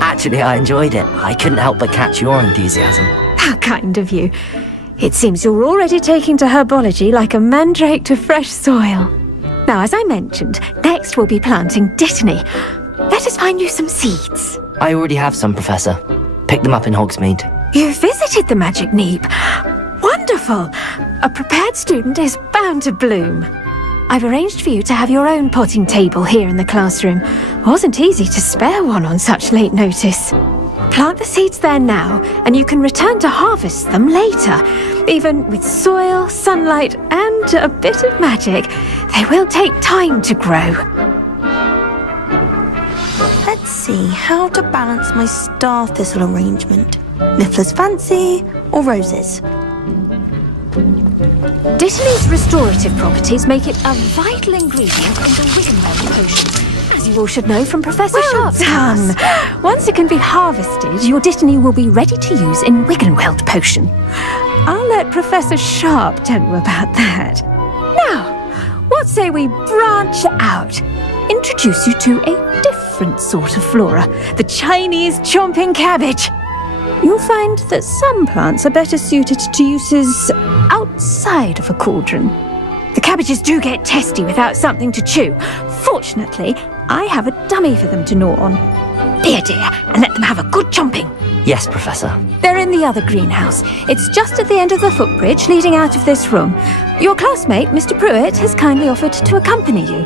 Actually, I enjoyed it. I couldn't help but catch your enthusiasm. How kind of you. It seems you're already taking to herbology like a mandrake to fresh soil. Now, as I mentioned, next we'll be planting dittany. Let us find you some seeds. I already have some, Professor. Pick them up in Hogsmeade. You visited the Magic Neep. Wonderful! A prepared student is bound to bloom. I've arranged for you to have your own potting table here in the classroom. Wasn't easy to spare one on such late notice. Plant the seeds there now, and you can return to harvest them later. Even with soil, sunlight, and a bit of magic, they will take time to grow. Let's see how to balance my star thistle arrangement. Niffler's fancy or roses? Dittany's restorative properties make it a vital ingredient in the Wiggenweld potion, as you all should know from Professor Sharp's class. Once it can be harvested, your Dittany will be ready to use in Wiggenweld potion. I'll let Professor Sharp tell you about that. Now, what say we branch out? Introduce you to a different sort of flora, the Chinese chomping cabbage. You'll find that some plants are better suited to uses outside of a cauldron. The cabbages do get testy without something to chew. Fortunately, I have a dummy for them to gnaw on. Be a dear and let them have a good chomping. Yes, Professor. They're in the other greenhouse. It's just at the end of the footbridge leading out of this room. Your classmate, Mr. Pruitt, has kindly offered to accompany you.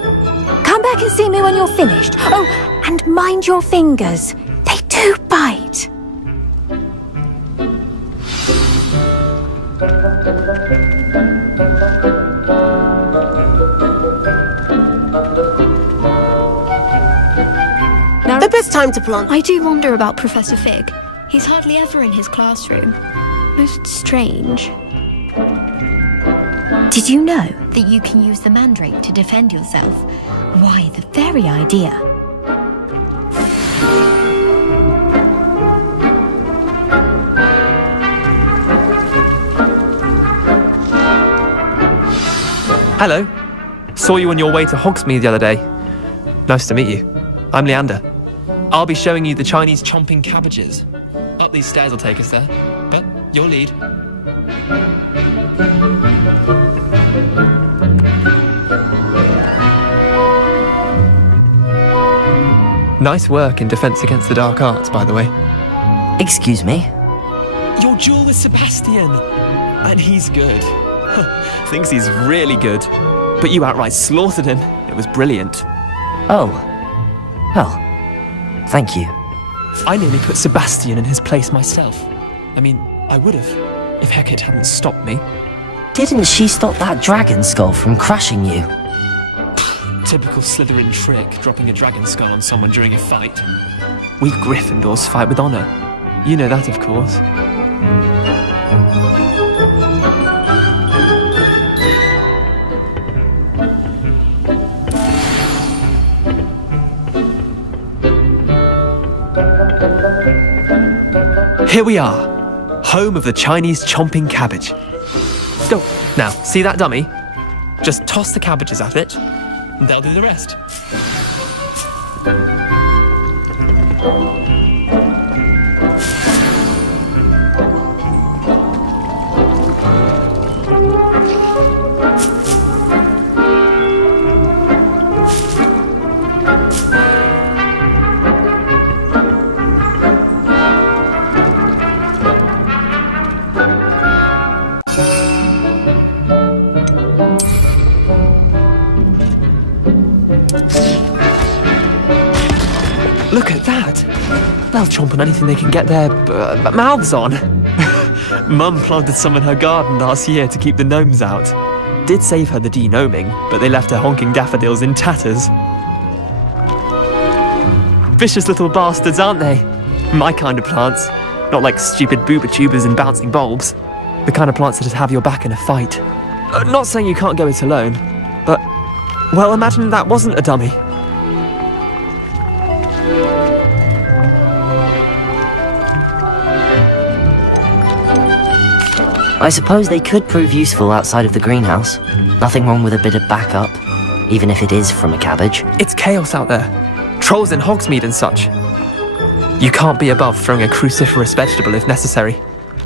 Come back and see me when you're finished. Oh, and mind your fingers. They do bite. Now, the best time to plant. I do wonder about Professor Fig. He's hardly ever in his classroom. Most strange. Did you know That you can use the mandrake to defend yourself? Why, the very idea. Hello. Saw you on your way to Hogsmeade the other day. Nice to meet you. I'm Leander. I'll be showing you the Chinese chomping cabbages. Up these stairs will take us there, but your lead. Nice work in Defense Against the Dark Arts, by the way. Excuse me? Your duel with Sebastian! And he's good. Thinks he's really good. But you outright slaughtered him. It was brilliant. Oh. Well, thank you. I nearly put Sebastian in his place myself. I mean, I would have, if Hecate hadn't stopped me. Didn't she stop that dragon skull from crushing you? Typical Slytherin trick, dropping a dragon skull on someone during a fight. We Gryffindors fight with honor. You know that, of course. Here we are, home of the Chinese chomping cabbage. Go. Now, see that dummy? Just toss the cabbages at it, and they'll do the rest. Look at that! They'll chomp on anything they can get their mouths on. Mum planted some in her garden last year to keep the gnomes out. Did save her the de-gnoming, but they left her honking daffodils in tatters. Vicious little bastards, aren't they? My kind of plants. Not like stupid booba tubers and bouncing bulbs. The kind of plants that'd have your back in a fight. Not saying you can't go it alone, but, well, imagine that wasn't a dummy. I suppose they could prove useful outside of the greenhouse. Nothing wrong with a bit of backup, even if it is from a cabbage. It's chaos out there. Trolls in Hogsmeade and such. You can't be above throwing a cruciferous vegetable if necessary.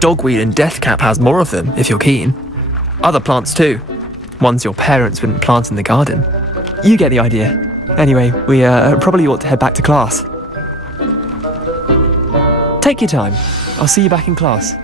Dogweed and deathcap has more of them, if you're keen. Other plants too. Ones your parents wouldn't plant in the garden. You get the idea. Anyway, we probably ought to head back to class. Take your time. I'll see you back in class.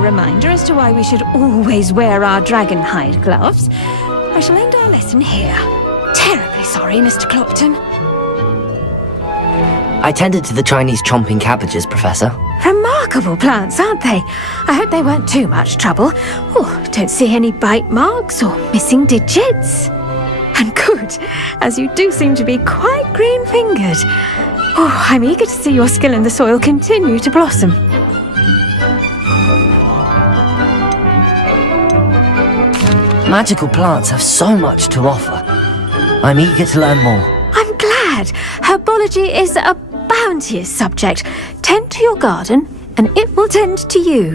Reminder as to why we should always wear our dragon hide gloves. I shall end our lesson here. Terribly sorry, Mr. Clopton. I tended to the Chinese chomping cabbages, Professor. Remarkable plants, aren't they? I hope they weren't too much trouble. Oh, don't see any bite marks or missing digits. And good, as you do seem to be quite green-fingered. Oh, I'm eager to see your skill in the soil continue to blossom. Magical plants have so much to offer. I'm eager to learn more. I'm glad. Herbology is a bounteous subject. Tend to your garden, and it will tend to you.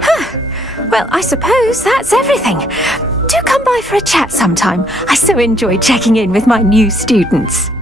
Huh. Well, I suppose that's everything. Do come by for a chat sometime. I so enjoy checking in with my new students.